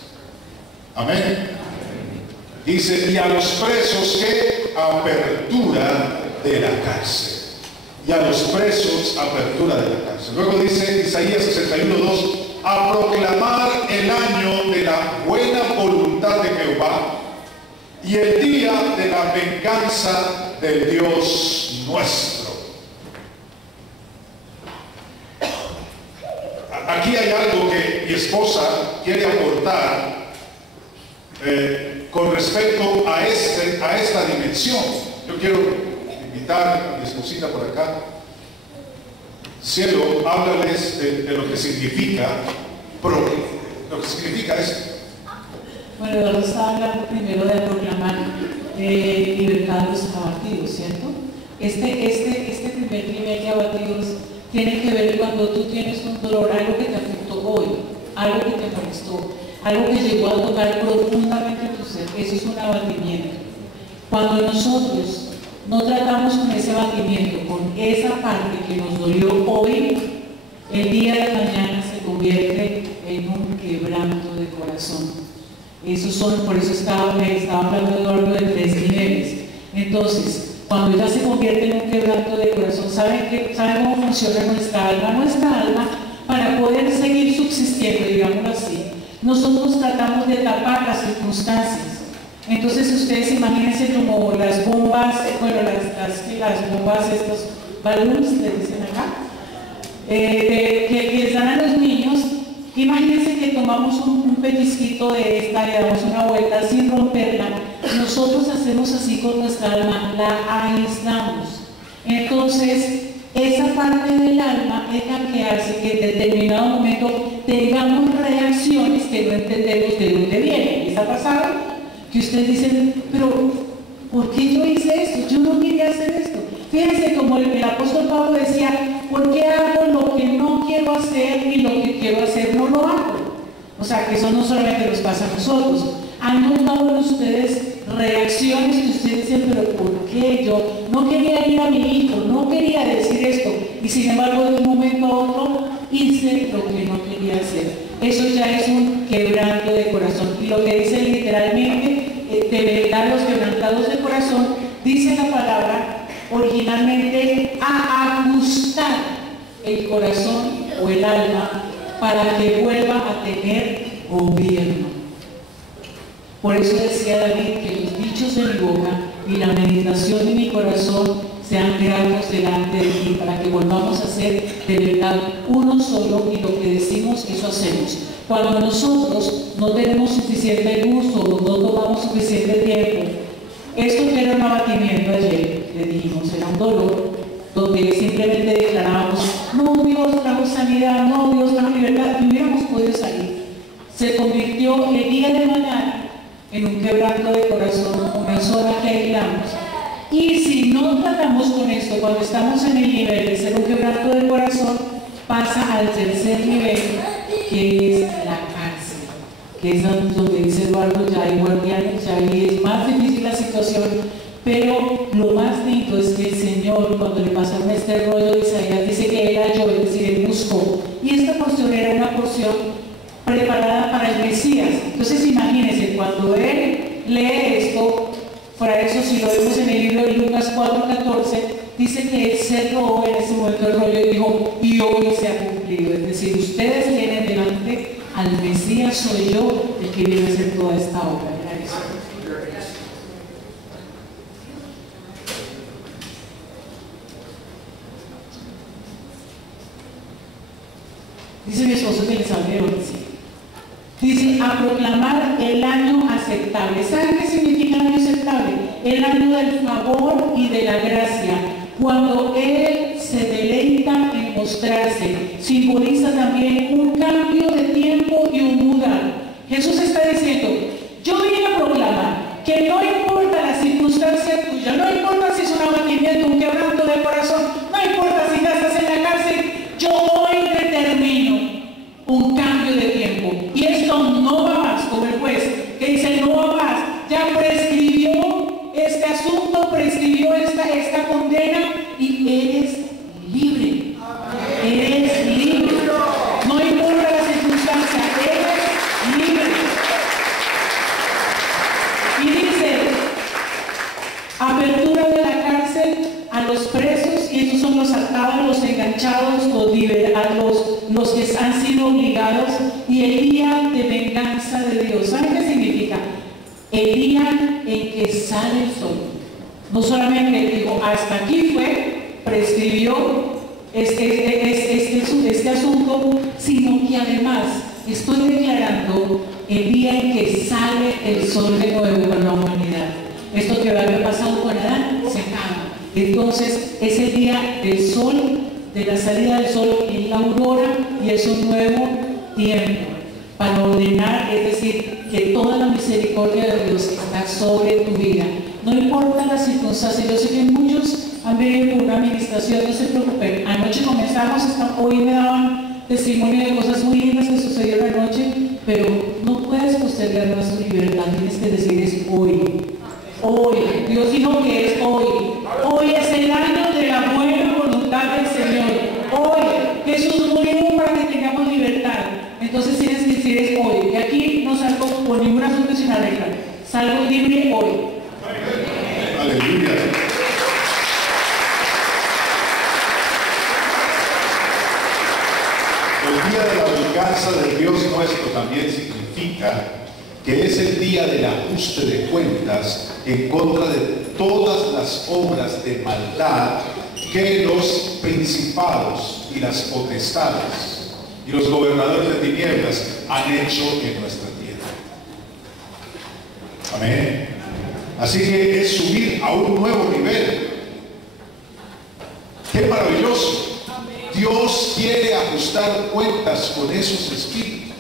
Amén. Dice, y a los presos que apertura de la cárcel. Y a los presos apertura de la cárcel. Luego dice Isaías 61:2, a proclamar el año de la buena voluntad de Jehová y el día de la venganza del Dios nuestro. Aquí hay algo que mi esposa quiere aportar con respecto a esta dimensión. Yo quiero invitar a mi esposita por acá. Cielo, háblales de lo que significa esto. Bueno, vamos a hablar primero de proclamar libertad a los abatidos, ¿cierto? Este primer nivel de abatidos tiene que ver cuando tú tienes un dolor, algo que te afectó hoy, algo que te molestó, algo que llegó a tocar profundamente tu ser. Eso es un abatimiento. Cuando nosotros no tratamos con ese abatimiento, con esa parte que nos dolió hoy, el día de mañana se convierte en un quebranto de corazón. Por eso estaba hablando Eduardo de 3 niveles. Entonces, cuando ya se convierte en un quebranto de corazón, ¿saben cómo funciona nuestra alma? Nuestra alma, para poder seguir subsistiendo, digámoslo así, nosotros tratamos de tapar las circunstancias. Entonces ustedes imagínense como las bombas, bueno, las bombas, estos balloons, le dicen acá, que les dan a los niños. Imagínense que tomamos un pellizquito de esta, le damos una vuelta sin romperla. Nosotros hacemos así con nuestra alma, la aislamos. Entonces, esa parte del alma es la que hace que en determinado momento tengamos reacciones que no entendemos de dónde vienen. ¿Les ha pasado? Que ustedes dicen, pero ¿por qué yo hice esto? Yo no quería hacer esto. Fíjense como el apóstol Pablo decía, ¿por qué hago lo que no quiero hacer y lo que quiero hacer no lo hago? O sea, que eso no solamente nos pasa a nosotros. ¿Han notado ustedes reacciones que ustedes dicen, pero ¿por qué? Yo no quería ir a mi hijo, no quería decir esto, y sin embargo de un momento a otro hice lo que no quería hacer? Eso ya es un quebranto de corazón. Y lo que dice literalmente, de verdad los quebrantados de corazón, dice la palabra originalmente a ajustar el corazón o el alma para que vuelva a tener gobierno. Por eso decía David que los dichos de mi boca y la meditación de mi corazón sean gratos delante de ti, para que volvamos a ser de verdad uno solo, y lo que decimos, eso hacemos. Cuando nosotros no tenemos suficiente gusto, no tomamos suficiente tiempo, esto que era un abatimiento ayer, le dijimos, era un dolor, donde simplemente declarábamos, no, Dios trajo sanidad, no, Dios trajo libertad, y hubiéramos podido salir. Se convirtió el día de mañana en un quebranto de corazón, una zona que aislamos. Y si no tratamos con esto, cuando estamos en el nivel de ser un quebranto de corazón, pasa al tercer nivel, que es la cárcel, que es donde dice Eduardo, ya hay guardianes, ya ahí es más difícil la situación, pero lo más lindo es que el Señor, cuando le pasaron este rollo de Isaías, dice que él halló, es decir, él buscó, y esta porción era una porción preparada para el Mesías. Entonces imagínense, cuando él lee esto, para eso si lo vemos en el libro de Lucas 4:14, dice que él cerró en ese momento el rollo y dijo, y hoy se ha cumplido. Es decir, ustedes tienen delante al Mesías, soy yo el que viene a hacer toda esta obra. Dice mi esposo que les hable hoy, sí. Dice, a proclamar el año aceptable. ¿Saben qué significa el año aceptable? El año del favor y de la gracia. Cuando Él se deleita en mostrarse, simboliza también un cambio de tiempo y un mudar. Jesús está diciendo, yo vine a proclamar que no importa la circunstancia tuya, no importa si es un abatimiento, un quebranto de corazón, no importa si ya estás en la cárcel, yo hoy determino un cambio de tiempo. Y esto no va más, como el juez que dice no va más, ya prescribió este asunto, prescribió esta condena y eres libre. Eres libre. No importa la circunstancia, eres libre. Y dice, apertura de la cárcel a los presos, y estos son los atados, los enganchados, los que han sido obligados, y el día de venganza de Dios. ¿Saben qué significa? El día en que sale el sol. No solamente dijo, hasta aquí fue, prescribió este asunto, sino que además estoy declarando el día en que sale el sol de nuevo para la humanidad. Esto que había pasado con Adán se acaba. Entonces es el día del sol, de la salida del sol en la aurora, y es un nuevo tiempo para ordenar, es decir, que toda la misericordia de Dios está sobre tu vida. No importa las circunstancias. Yo sé que muchos han venido por una administración, no se preocupen. Anoche comenzamos, hoy me daban testimonio de cosas muy lindas que sucedieron anoche, pero no puede usted ganó su libertad, tienes que decir es hoy. Hoy. Dios dijo que es hoy. Hoy es el año de la buena voluntad del Señor. Hoy. Jesús murió para que tengamos libertad. Entonces tienes que decir es hoy. Y aquí no salgo por ninguna función regla. Salgo libre hoy. Aleluya. El día de la venganza del Dios nuestro también significa que es el día del ajuste de cuentas en contra de todas las obras de maldad que los principados y las potestades y los gobernadores de tinieblas han hecho en nuestra tierra. Amén. Así que es subir a un nuevo nivel. ¡Qué maravilloso! Dios quiere ajustar cuentas con esos espíritus.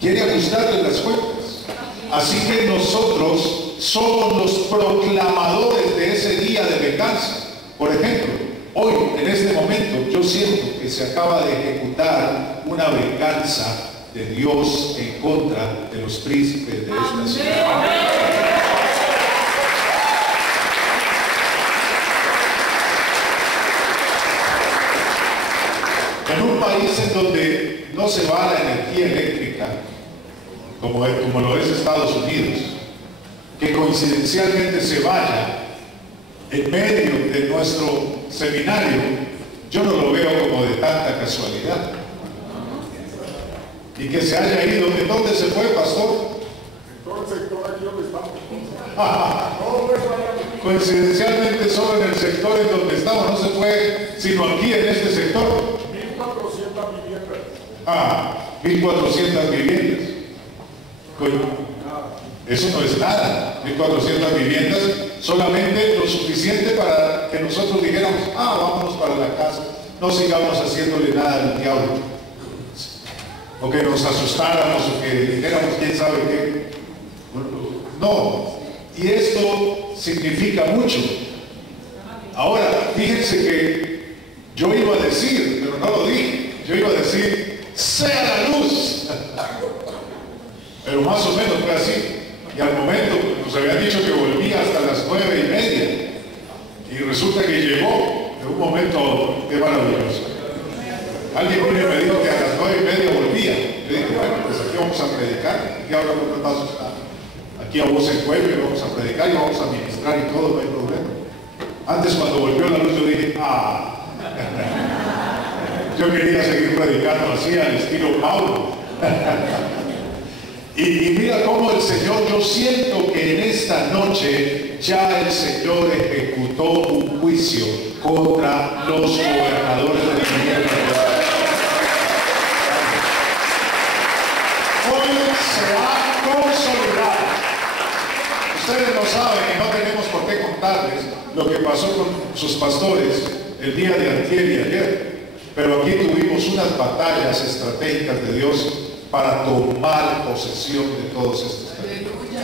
Quiere ajustarles las cuentas. Así que nosotros somos los proclamadores de ese día de venganza. Por ejemplo, hoy, en este momento, yo siento que se acaba de ejecutar una venganza de Dios en contra de los príncipes de esta ciudad. En un país en donde no se va la energía eléctrica, como lo es Estados Unidos, que coincidencialmente se vaya en medio de nuestro seminario, yo no lo veo como de tanta casualidad. Y que se haya ido, ¿de dónde se fue, pastor? En todo el sector aquí donde estamos. Coincidencialmente solo en el sector en donde estamos, no se fue sino aquí en este sector. 1.400 viviendas. 1.400 viviendas. Eso no es nada. 1.400 viviendas, solamente lo suficiente para que nosotros dijéramos, vámonos para la casa, no sigamos haciéndole nada al diablo. O que nos asustáramos, o que dijéramos quién sabe qué. No. Y esto significa mucho. Ahora, fíjense que yo iba a decir, pero no lo dije, yo iba a decir, sea la luz. Pero más o menos fue así. Y al momento nos habían dicho que volvía hasta las 9:30. Y resulta que llegó en un momento de maravilloso. Alguien vino y me dijo que a las 9:30 volvía. Yo dije, bueno, pues aquí vamos a predicar. Aquí ahora los pasos aquí a voz en cuello, vamos a predicar y vamos a ministrar y todo, no hay problema. Antes, cuando volvió la luz, yo dije, yo quería seguir predicando así al estilo Paulo. y mira cómo el Señor, yo siento que en esta noche ya el Señor ejecutó un juicio contra los gobernadores de tinieblas. Hoy se ha consolidado. Ustedes lo saben y no tenemos por qué contarles lo que pasó con sus pastores el día de antier y ayer. Pero aquí tuvimos unas batallas estratégicas de Dios para tomar posesión de todos estos territorios.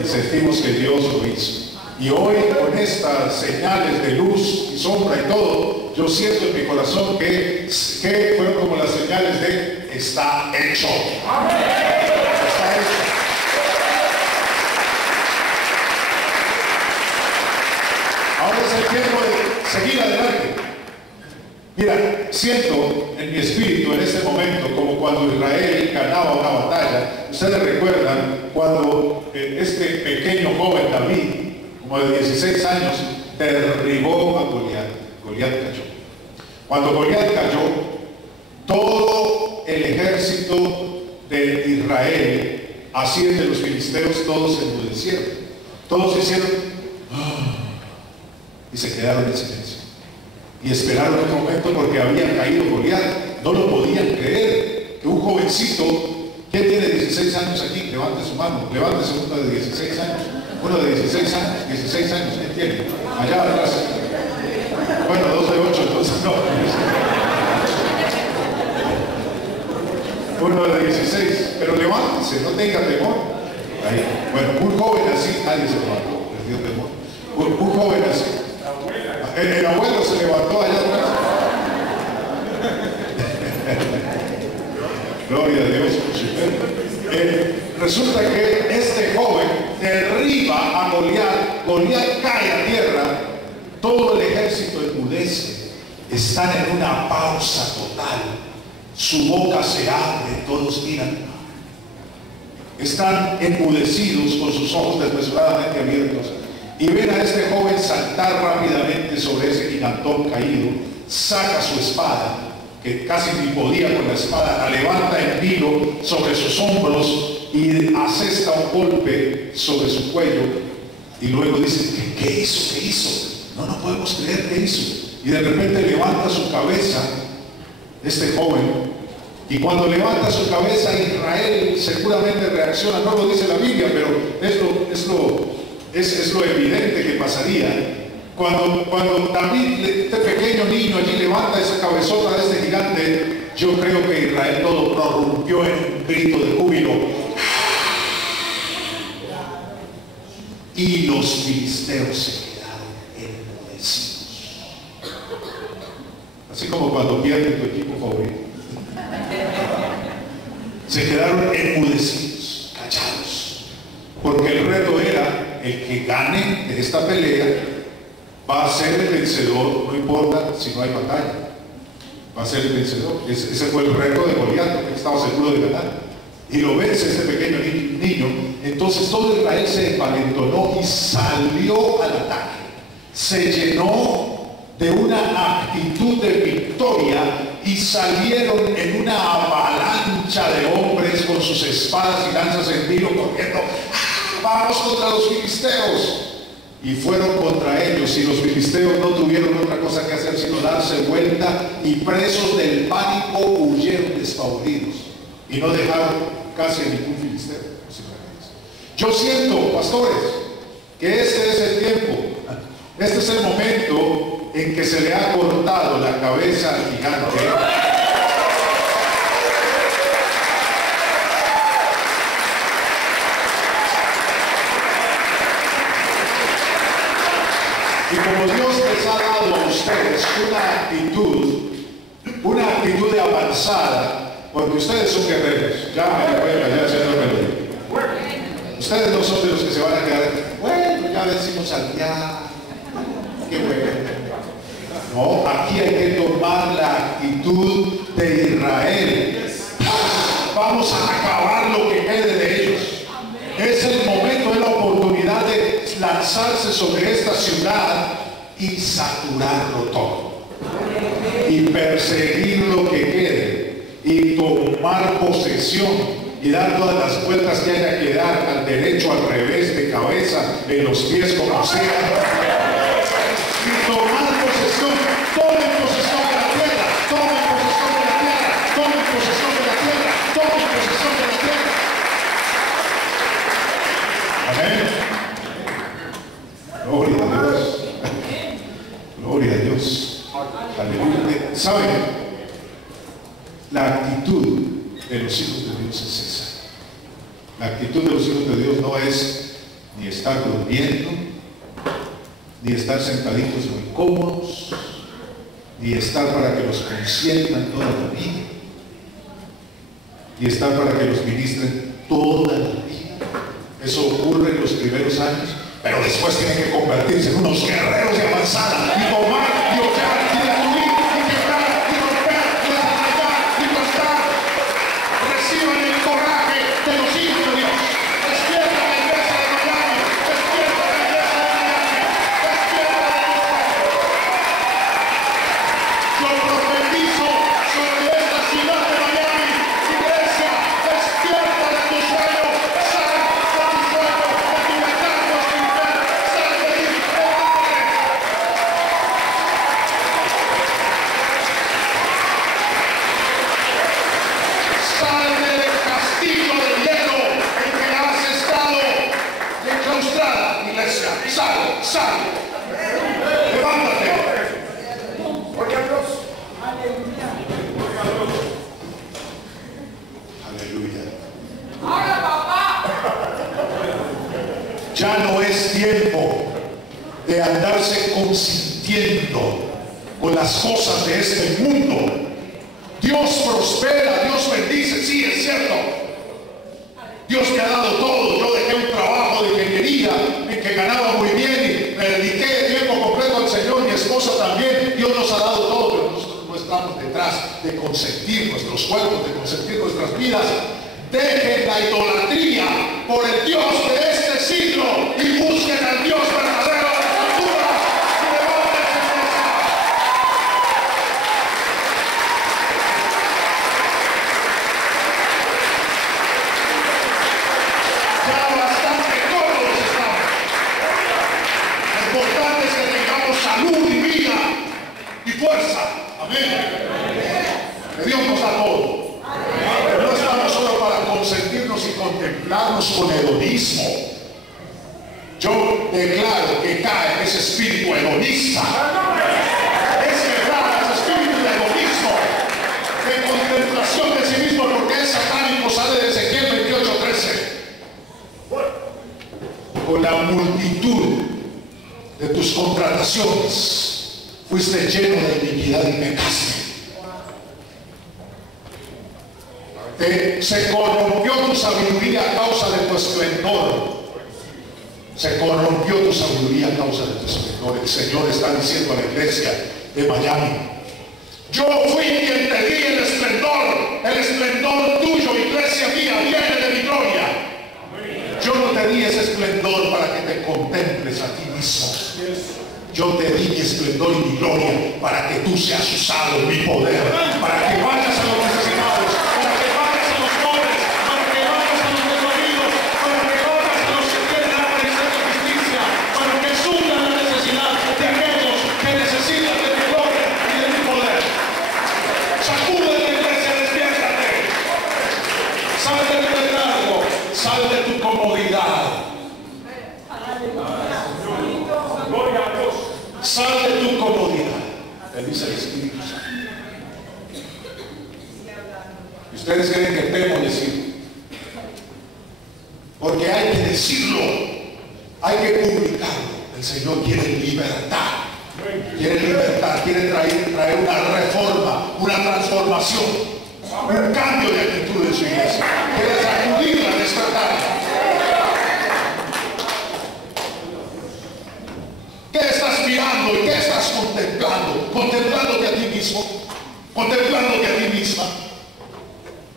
Y sentimos que Dios lo hizo. Y hoy, con estas señales de luz y sombra y todo, yo siento en mi corazón que fueron como las señales de está hecho. Está hecho. Ahora es el tiempo de seguir adelante. Mira, siento en mi espíritu en este momento como cuando Israel ganaba una batalla. Ustedes recuerdan cuando este pequeño joven David, como de 16 años, derribó a Goliat. Goliat cayó. Cuando Goliat cayó, todo el ejército de Israel, así de los filisteos, todos se enmudecieron. Todos hicieron y se quedaron en silencio. Y esperaron un momento porque había caído Goliat. No lo podían creer. Que un jovencito, ¿quién tiene 16 años aquí? Levante su mano. Levántese uno de 16 años. Uno de 16 años. 16 años, ¿quién tiene? Allá atrás. Bueno, 2 de 8, entonces no. Uno de 16. Pero levántese, no tenga temor. Ahí. Bueno, un joven así, nadie se levantó. Les dio temor. Un joven así. El abuelo se levantó allá atrás. Gloria a Dios. Resulta que este joven derriba a Goliat. Goliat cae a tierra. Todo el ejército enmudece. Están en una pausa total. Su boca se abre, todos miran. Están enmudecidos con sus ojos desmesuradamente abiertos. Y ven a este joven saltar rápidamente sobre ese gigantón caído. Saca su espada, que casi ni podía con la espada, la levanta en vilo sobre sus hombros y asesta un golpe sobre su cuello. Y luego dice, ¿qué hizo? ¿Qué hizo? No podemos creer qué hizo. Y de repente levanta su cabeza este joven, y cuando levanta su cabeza Israel seguramente reacciona. No lo dice la Biblia, pero es lo evidente que pasaría. Cuando David, este pequeño niño allí, levanta esa cabezota de este gigante, yo creo que Israel todo prorrumpió en un grito de júbilo. Y los filisteos se quedaron enmudecidos. Así como cuando pierde tu equipo favorito. Se quedaron enmudecidos, callados. Porque el reto era, el que gane en esta pelea va a ser el vencedor, no importa si no hay batalla. Va a ser el vencedor. Ese fue el reto de Goliat, que estaba seguro de ganar. Y lo vence este pequeño niño. Entonces todo Israel se envalentonó y salió al ataque. Se llenó de una actitud de victoria y salieron en una avalancha de hombres con sus espadas y lanzas en vilo corriendo. ¡Vamos contra los filisteos! Y fueron contra ellos, y los filisteos no tuvieron otra cosa que hacer sino darse vuelta, y presos del pánico huyeron despavoridos y no dejaron casi a ningún filisteo. Yo siento, pastores, que este es el tiempo, este es el momento en que se le ha cortado la cabeza al gigante. Y como Dios les ha dado a ustedes una actitud de avanzada, porque ustedes son guerreros, ya me pueden callar, el Señor me lo dijo. Ustedes no son de los que se van a quedar, bueno, ya vencimos al diablo, qué bueno. No, aquí hay que tomar la actitud de Israel. Vamos a acabar lo que quede de ellos. Es el momento, es la oportunidad de lanzarse sobre esta ciudad y saturarlo todo. Y perseguir lo que quede. Y tomar posesión. Y dar todas las vueltas que haya que dar, al derecho, al revés, de cabeza, en los pies, como sea. Y tomar posesión. Tomen posesión de la tierra. Tomen posesión de la tierra. Tomen posesión de la tierra. Tomen posesión de la tierra. Amén. Gloria a Dios. Gloria a Dios. Aleluya. ¿Saben? La actitud de los hijos de Dios es esa. La actitud de los hijos de Dios no es ni estar durmiendo, ni estar sentaditos muy cómodos, ni estar para que los consientan toda la vida, ni estar para que los ministren toda la vida. Eso ocurre en los primeros años, pero después tienen que convertirse en unos guerreros de avanzada y tomar y orar y destruir y quebrar y romper y desarrollar y aplastar. Reciban el coraje de los hijos de Dios. Despierta la iglesia de Miami. Despierta la iglesia de Miami. Despierta la iglesia. Yo profetizo sobre esta ciudad de Miami. Iglesia, despierta de tu sueño. Sal de tu sueño, de tu letargo espiritual. Sal de ahí, levántate. Sal del castillo de hielo en que has estado enclaustrada, iglesia. Sal, sal. Levántate. Aleluya. Ya no es tiempo de andarse consintiendo con las cosas de este mundo. Dios prospera, Dios bendice, sí, es cierto. Dios me ha dado todo. Yo dejé un trabajo de ingeniería en que ganaba muy bien y me dediqué de tiempo completo al Señor, mi esposa también. Dios nos ha dado todo, pero nosotros no estamos detrás de consentir nuestros cuerpos, de consentir nuestras vidas. Dejen la idolatría por el Dios de este siglo y busquen al Dios verdadero de la cultura y levántense en esa. Ya bastante cómodos estamos. Lo importante es que tengamos salud y vida y fuerza. Amén. Que Dios nos da todo. Pero no estamos solo para consentirnos y contemplarnos con hedonismo. Yo declaro que cae ese espíritu hedonista. Es verdad, ese espíritu de hedonismo, de contemplación de sí mismo, porque es satánico, sale de Ezequiel 28:13. Con la multitud de tus contrataciones fuiste lleno de iniquidad y pecaste. Se corrompió tu sabiduría a causa de tu esplendor. Se corrompió tu sabiduría a causa de tu esplendor. El Señor está diciendo a la iglesia de Miami: yo fui quien te di el esplendor tuyo, iglesia mía, viene de mi gloria. Yo no te di ese esplendor para que te contemples a ti mismo. Yo te di mi esplendor y mi gloria para que tú seas usado en mi poder, para que vayas a los necesitados, para que vayas a los pobres, para que vayas a los desvalidos, para que vayas a los que quieren hambre y sed de justicia, para que suplan la necesidad de aquellos que necesitan de mi gloria y de mi poder. Sacude la iglesia, despiértate. Sal de tu letargo, sal de tu comodidad. Sal de tu comodidad, le dice el Espíritu Santo. ¿Y ustedes creen que temo decir? Porque hay que decirlo, hay que publicarlo. El Señor quiere libertad, quiere traer una reforma, una transformación, un cambio de actitud en su iglesia. Quiere sacudirla, despertarla. ¿Qué estás mirando y qué estás contemplando? Contemplándote a ti mismo, contemplándote a ti misma.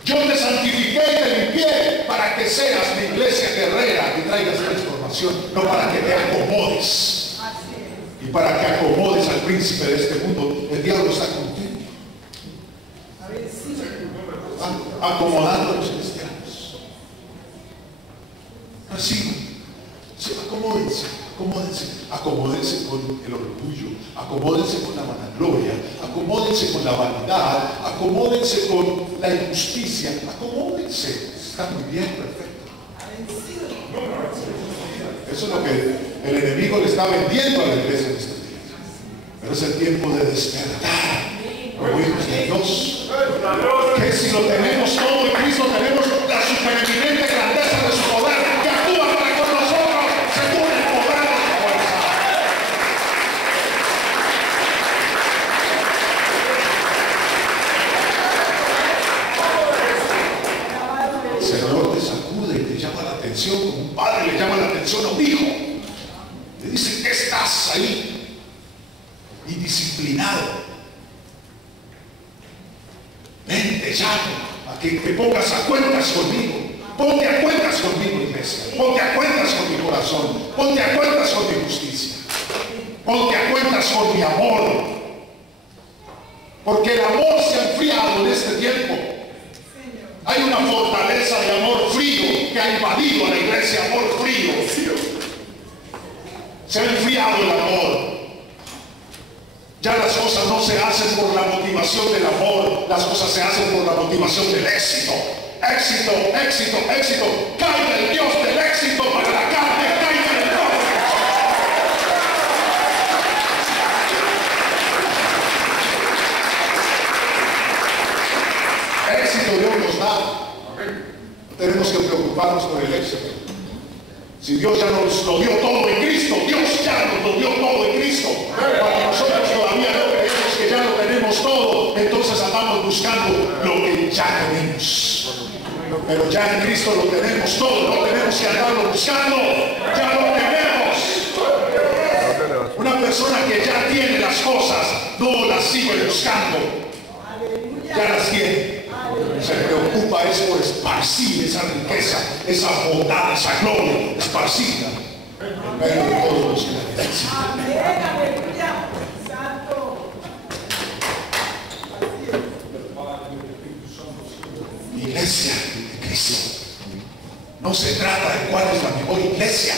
Yo te santifiqué y te limpié para que seas mi iglesia guerrera y traigas transformación, no para que te acomodes. Y para que acomodes al príncipe de este mundo. El diablo está contento, acomodando a los cristianos. Así, acomódense con el orgullo, acomódense con la vanagloria, acomódense con la vanidad, acomódense con la injusticia, acomódense. Está muy bien, perfecto. Eso es lo que el enemigo le está vendiendo a la iglesia en estos días. Pero es el tiempo de despertar como hijos de Dios. Que si lo tenemos todo en Cristo, tenemos la supereminente grandeza de su poder que actúa para con nosotros según el poder de su fuerza. El Señor te sacude y te llama la atención, como un padre le llama la atención a un hijo. Le dice: ¿qué estás ahí? Indisciplinado. Ven, te llamo a que te pongas a cuentas conmigo. Ponte a cuentas conmigo, iglesia. Ponte a cuentas con mi corazón. Ponte a cuentas con mi justicia. Ponte a cuentas con mi amor. Porque el amor se ha enfriado en este tiempo. Hay una fortaleza de amor frío que ha invadido a la iglesia. Amor frío. Se ha enfriado el amor. Ya las cosas no se hacen por la motivación del amor, las cosas se hacen por la motivación del éxito. Éxito, éxito, éxito. Caiga el Dios del éxito para la carne, caiga el Dios. Éxito Dios nos da. No tenemos que preocuparnos por el éxito. Si Dios ya nos lo dio todo en Cristo, Dios ya nos lo dio todo en Cristo. Para nosotros todavía no creemos que ya lo tenemos tenemos todo, entonces andamos buscando lo que ya tenemos. Pero ya en Cristo lo tenemos todo, no tenemos que andarlo buscando, ya lo tenemos. Una persona que ya tiene las cosas no las sigue buscando, ya las tiene. Se preocupa es por esparcir esa riqueza, esa bondad, esa gloria, esparcida en medio de todos los que la necesitan. Iglesia de Cristo. No se trata de cuál es la mejor iglesia.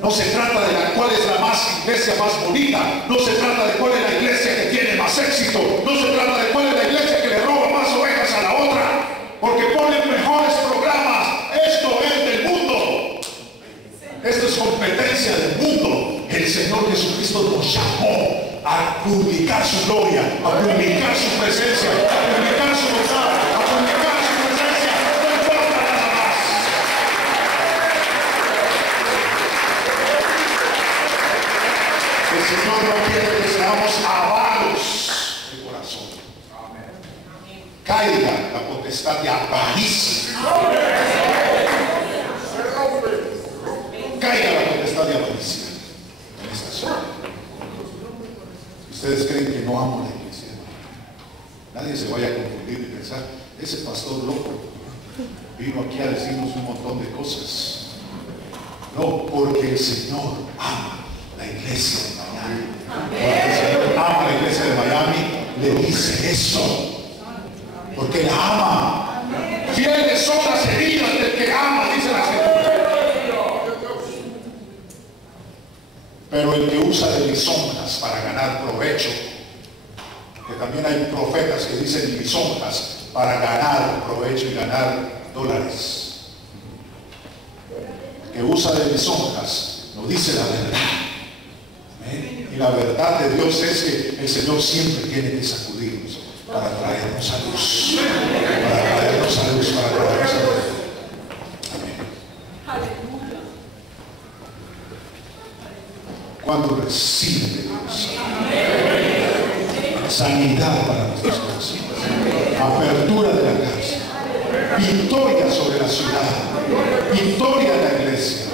No se trata de cuál es la iglesia más bonita. No se trata de cuál es la iglesia que tiene más éxito. No se trata de cuál es la iglesia que le roba más ovejas a la otra. Porque ponen mejores programas. Esto es del mundo. Esto es competencia del mundo. El Señor Jesucristo nos llamó a publicar su gloria, a publicar su presencia, a publicar su bondad, a publicar su presencia. No importa nada más. El Señor no quiere que seamos avaros de corazón. Caiga la potestad de avaricia. Caiga la potestad de avaricia en esta zona. Ustedes creen que no amo la iglesia. Nadie se vaya a confundir y pensar, ese pastor loco vino aquí a decirnos un montón de cosas. No, porque el Señor ama la iglesia de Miami. Porque el Señor ama la iglesia de Miami, le dice eso. Porque la ama. Fieles son las heridas del que ama, dice la Escritura. Pero el que usa de lisonjas para ganar provecho, que también hay profetas que dicen lisonjas para ganar provecho y ganar dólares. Que usa de lisonjas no dice la verdad. ¿Amén? Y la verdad de Dios es que el Señor siempre tiene que sacudirnos para traernos a luz. Para traernos a luz, para traernos a luz. Cuando reciben de Dios sanidad para nuestros corazones, apertura de la casa, victoria sobre la ciudad, victoria de la iglesia,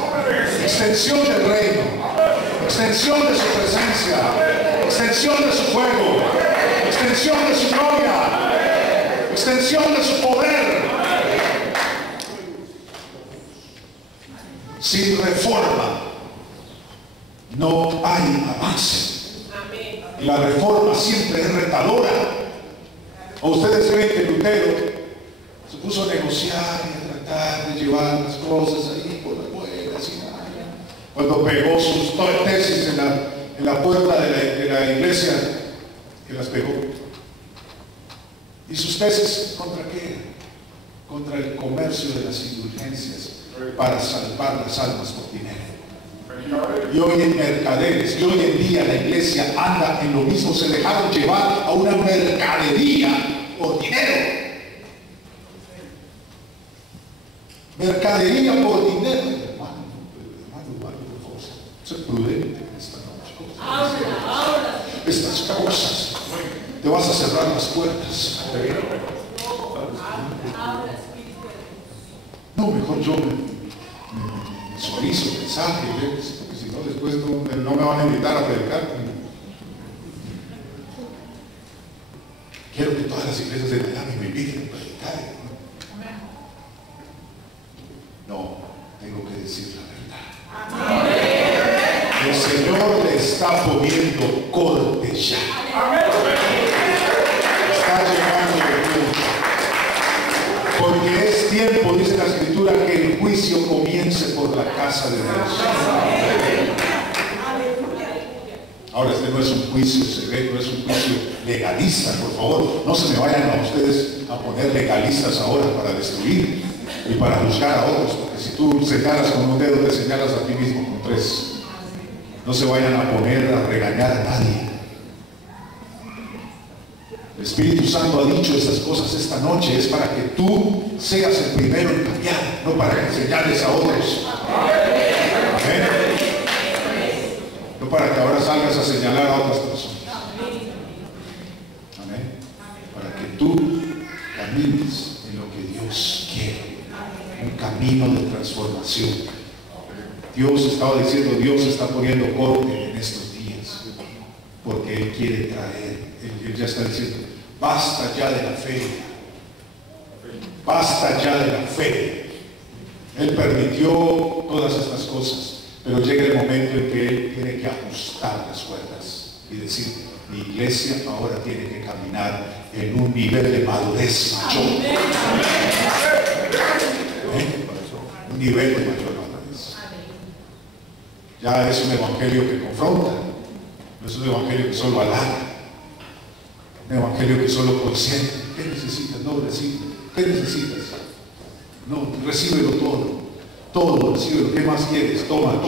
extensión del reino, extensión de su presencia, extensión de su fuego, extensión de su gloria, extensión de su poder. Sin reforma no hay avance. Y la reforma siempre es retadora. ¿O ustedes creen que Lutero se puso a negociar y a tratar de llevar las cosas ahí por las buenas y nada? Cuando pegó sus tesis en la puerta de la iglesia, que las pegó. ¿Y sus tesis contra qué? Contra el comercio de las indulgencias para salvar las almas por dinero. Y hoy en mercaderes, y hoy en día la iglesia anda en lo mismo, se dejaron llevar a una mercadería por dinero. Mercadería por dinero. Hermano, por favor, sé prudente en estas cosas. Te vas a cerrar las puertas. No, mejor yo me visualizo, mensaje, porque si no después no me van a invitar a predicar. Quiero que todas las iglesias de Miami me inviten a predicar. No, tengo que decir la verdad. El Señor le está poniendo corte ya. Está llegando el tiempo. Porque es tiempo, dice la Escritura, que el juicio comience por la casa de Dios. Ahora este no es un juicio secreto, es un juicio legalista, por favor. No se me vayan a ustedes a poner legalistas ahora para destruir y para juzgar a otros, porque si tú señalas con un dedo, te señalas a ti mismo con tres. No se vayan a poner a regañar a nadie. El Espíritu Santo ha dicho estas cosas esta noche, es para que tú seas el primero en cambiar, no para que señales a otros. Amén. No para que ahora salgas a señalar a otras personas. Amén. camines en lo que Dios quiere, un camino de transformación. Dios estaba diciendo, Dios está poniendo corte en estos días, porque Él quiere traer, Él ya está diciendo, basta ya de la fe, basta ya de la fe. Él permitió todas estas cosas, pero llega el momento en que Él tiene que ajustar las cuerdas y decir, mi iglesia ahora tiene que caminar en un nivel de madurez mayor. Un nivel de mayor madurez. Ya es un evangelio que confronta, no es un evangelio que solo halaga, un evangelio que solo consiente. ¿Qué necesitas? No, recibe. ¿Qué necesitas? No, recíbelo todo, recíbelo. ¿Qué más quieres? Toma.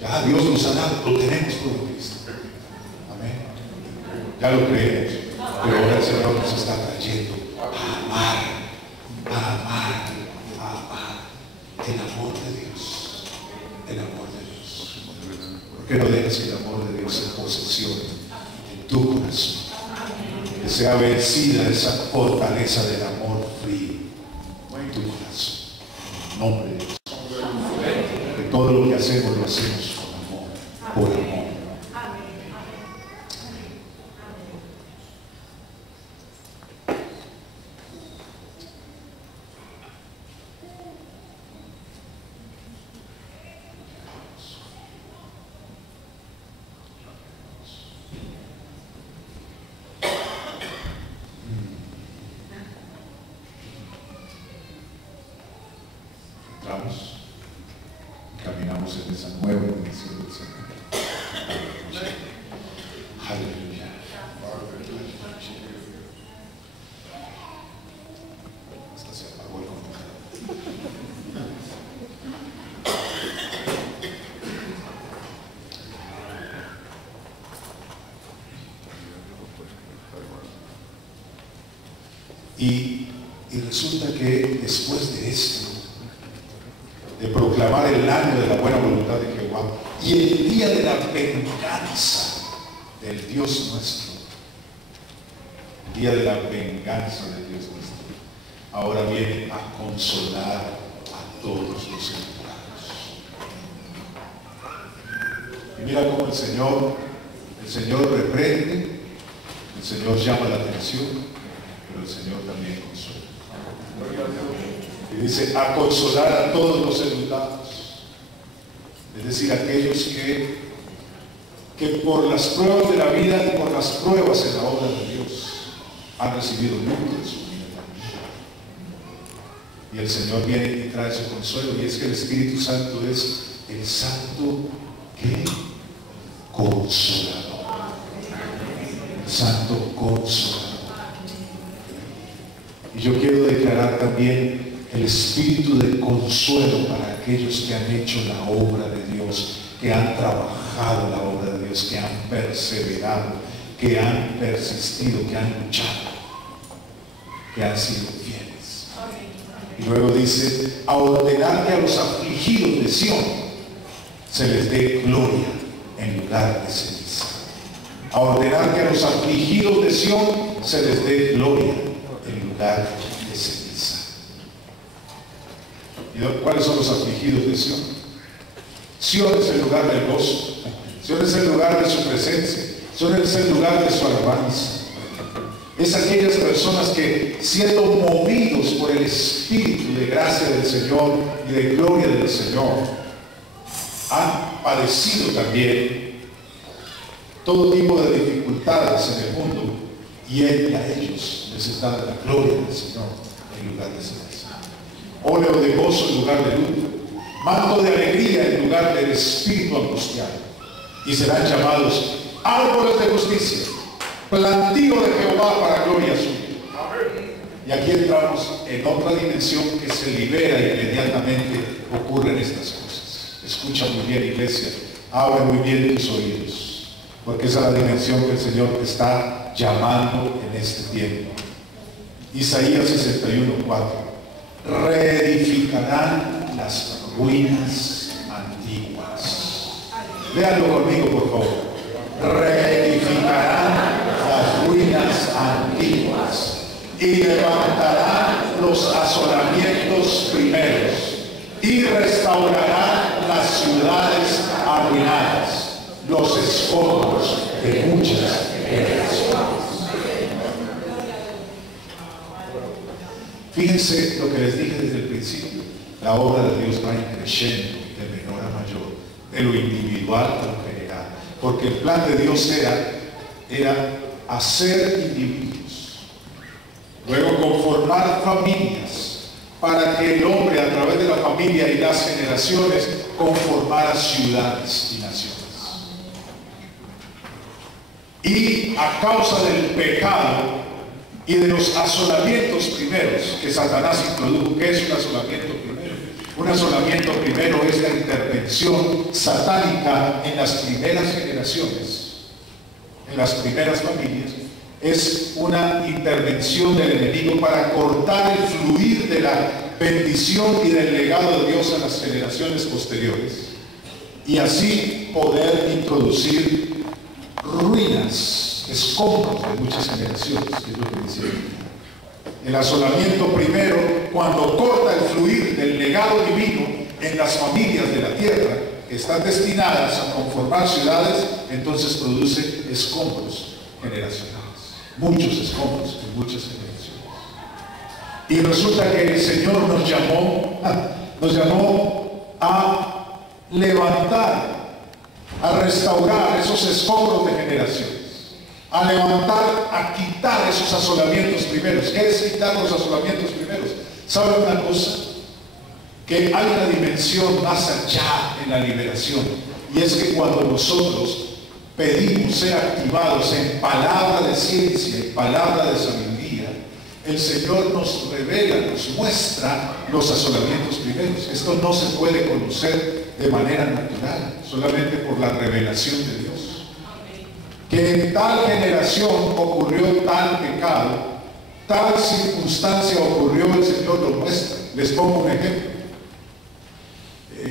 Ya Dios nos ha dado, lo tenemos todo en Cristo. Amén. Ya lo creemos, pero ahora el Señor nos está trayendo a amar el amor de Dios, el amor de Dios. ¿Por qué no dejas que el amor de Dios se posesione en tu corazón? Que sea vencida esa fortaleza del amor frío en tu corazón, en nombre de Dios. Que todo lo que hacemos lo hacemos con amor, por amor. Caminamos en esa nueva dimensión del Señor. Aleluya. Hasta se apagó el computador. Y resulta que después de esto, de proclamar el año de la buena voluntad de Jehová y el día de la venganza del Dios nuestro, el día de la venganza del Dios nuestro, ahora viene a consolar a todos los enamorados. Y mira cómo el Señor reprende, el Señor llama la atención, pero el Señor también consuela. Y dice, a consolar a todos los enlutados, es decir, aquellos que por las pruebas de la vida y por las pruebas en la obra de Dios han recibido luto de su vida también. Y el Señor viene y trae su consuelo, y es que el Espíritu Santo es el Santo que consolador. El Santo consolador. Y yo quiero declarar también el espíritu de consuelo para aquellos que han hecho la obra de Dios, que han trabajado la obra de Dios, que han perseverado, que han persistido, que han luchado, que han sido fieles. Y luego dice, a ordenar que a los afligidos de Sión se les dé gloria en lugar de ceniza. A ordenar que a los afligidos de Sión se les dé gloria en lugar de ceniza. ¿Y cuáles son los afligidos de Sión? Sión es el lugar del gozo, Sión es el lugar de su presencia, Sión es el lugar de su alabanza. Es aquellas personas que, siendo movidos por el Espíritu de gracia del Señor y de gloria del Señor, han padecido también todo tipo de dificultades en el mundo, y Él a ellos les está dando la gloria del Señor en lugar de ceniza. Óleo de gozo en lugar de luto, manto de alegría en lugar del espíritu angustiado, y serán llamados árboles de justicia, plantío de Jehová para gloria suya. Y aquí entramos en otra dimensión que se libera y inmediatamente ocurren estas cosas. Escucha muy bien, iglesia, abre muy bien tus oídos, porque esa es la dimensión que el Señor te está llamando en este tiempo. Isaías 61:4. Reedificarán las ruinas antiguas. Léanlo conmigo, por favor. Reedificarán las ruinas antiguas y levantarán los asolamientos primeros y restaurarán las ciudades arruinadas, los escombros de muchas generaciones. Fíjense lo que les dije desde el principio. La obra de Dios va creciendo de menor a mayor, de lo individual a lo general. Porque el plan de Dios era hacer individuos, luego conformar familias, para que el hombre a través de la familia y las generaciones conformara ciudades y naciones. Y a causa del pecado y de los asolamientos primeros que Satanás introdujo. ¿Qué es un asolamiento primero? Un asolamiento primero es la intervención satánica en las primeras generaciones, en las primeras familias. Es una intervención del enemigo para cortar el fluir de la bendición y del legado de Dios a las generaciones posteriores, y así poder introducir ruinas, escombros de muchas generaciones, que es lo que decía. El asolamiento primero, cuando corta el fluir del legado divino en las familias de la tierra que están destinadas a conformar ciudades, entonces produce escombros generacionales, muchos escombros en muchas generaciones. Y resulta que el Señor nos llamó a levantar, a restaurar esos escombros de generaciones, a levantar, a quitar esos asolamientos primeros. ¿Qué es quitar los asolamientos primeros? ¿Saben una cosa? Que hay una dimensión más allá en la liberación, y es que cuando nosotros pedimos ser activados en palabra de ciencia, en palabra de sabiduría, el Señor nos revela, nos muestra los asolamientos primeros. Esto no se puede conocer de manera natural, solamente por la revelación de Dios. Que en tal generación ocurrió tal pecado, tal circunstancia ocurrió, el Señor lo muestra. Les pongo un ejemplo.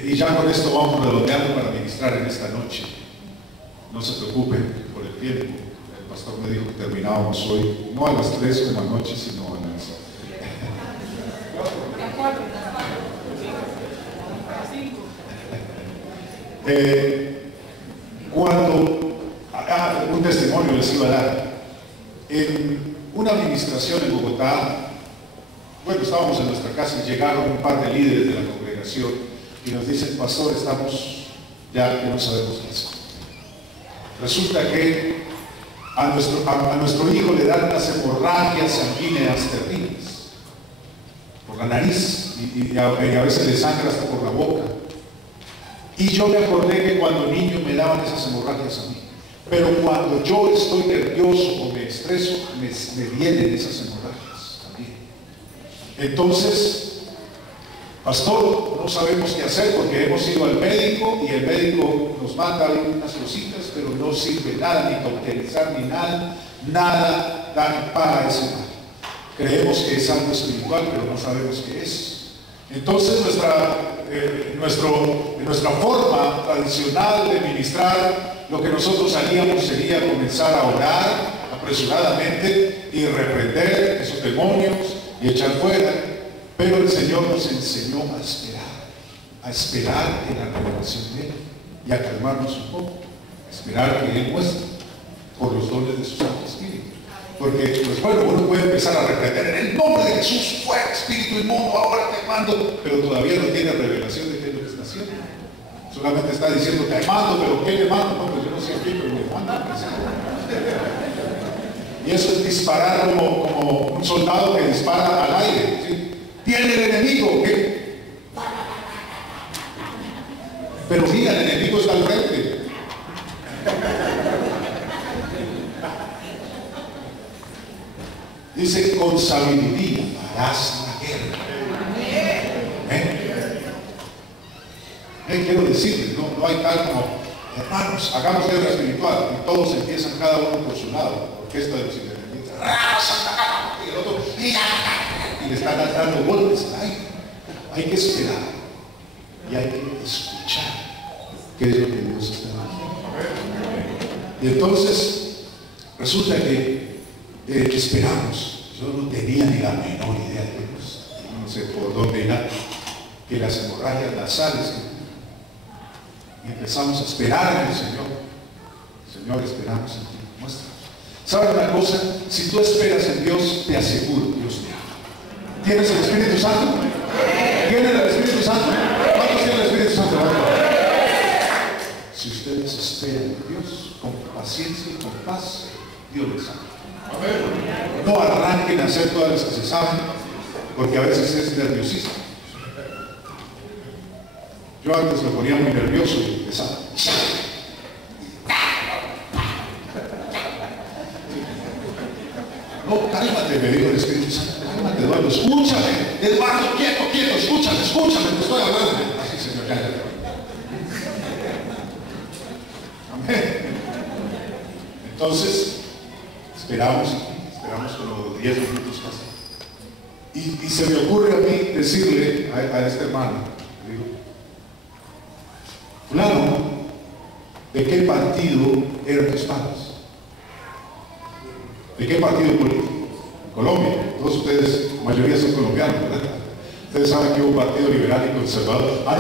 Y ya con esto vamos redondeando para ministrar en esta noche. No se preocupen por el tiempo. El pastor me dijo que terminábamos hoy, no a las 3 como anoche, sino a las... un testimonio les iba a dar. En una administración en Bogotá, bueno, estábamos en nuestra casa y llegaron un par de líderes de la congregación y nos dicen: pastor, estamos ya que no sabemos qué hacer. Resulta que a nuestro hijo le dan unas hemorragias sanguíneas terribles por la nariz y a veces le sangra hasta por la boca. Y yo me acordé que cuando niño me daban esas hemorragias a mí, pero cuando yo estoy nervioso o me estreso, me vienen esas hemorragias también. Entonces, pastor, no sabemos qué hacer porque hemos ido al médico y el médico nos manda unas cositas, pero no sirve nada, ni cauterizar ni nada dan para ese mal. Creemos que es algo espiritual, pero no sabemos qué es. Entonces nuestra forma tradicional de ministrar, lo que nosotros haríamos sería comenzar a orar apresuradamente y reprender esos demonios y echar fuera. Pero el Señor nos enseñó a esperar en la revelación de Él y a calmarnos un poco, a esperar que Él muestre por los dones de su Santo Espíritu. Porque, pues bueno, uno puede empezar a reprender en el nombre de Jesús, fuera espíritu inmundo, ahora te mando, pero todavía no tiene revelación de qué es lo que está haciendo. Solamente está diciendo: te mando, pero ¿qué le mando? No, pues yo no sé qué, pero le mando. Y eso es disparar como un soldado que dispara al aire, ¿sí? Tiene el enemigo, ¿qué? Pero mira, el enemigo está al frente. Dice: con sabiduría harás la guerra. Quiero decirles, no hay tal como: hermanos, hagamos guerra espiritual, y todos empiezan cada uno por su lado, orquesta de los independientes, y el otro, y le están dando golpes. Hay que esperar y hay que escuchar qué es lo que Dios está diciendo. Y entonces resulta que esperamos Yo no tenía ni la menor idea de Dios. No sé por dónde era que las hemorragias nasales. Y empezamos a esperar en el Señor. Señor, esperamos en ti. Muéstranos. ¿Sabes una cosa? Si tú esperas en Dios, te aseguro, Dios te ama. ¿Tienes el Espíritu Santo? ¿Tienes el Espíritu Santo? ¿Cuántos tienen el Espíritu Santo? Si ustedes esperan en Dios con paciencia y con paz, Dios les ama. No arranquen a hacer todas las que se saben, porque a veces es nerviosismo. Yo antes me ponía muy nervioso y empezaba. No, cálmate, me dijo el Espíritu Santo. Cálmate, Eduardo, escúchame. Eduardo, quieto, escúchame, te estoy hablando. Así, Señor, cállate. Amén. Entonces, esperamos como 10 minutos casi. Y se me ocurre a mí decirle a este hermano, le digo, fulano, ¿de qué partido eran tus padres? ¿De qué partido político? Colombia. Todos ustedes, la mayoría son colombianos, ¿verdad? Ustedes saben que hubo un partido liberal y conservador. No,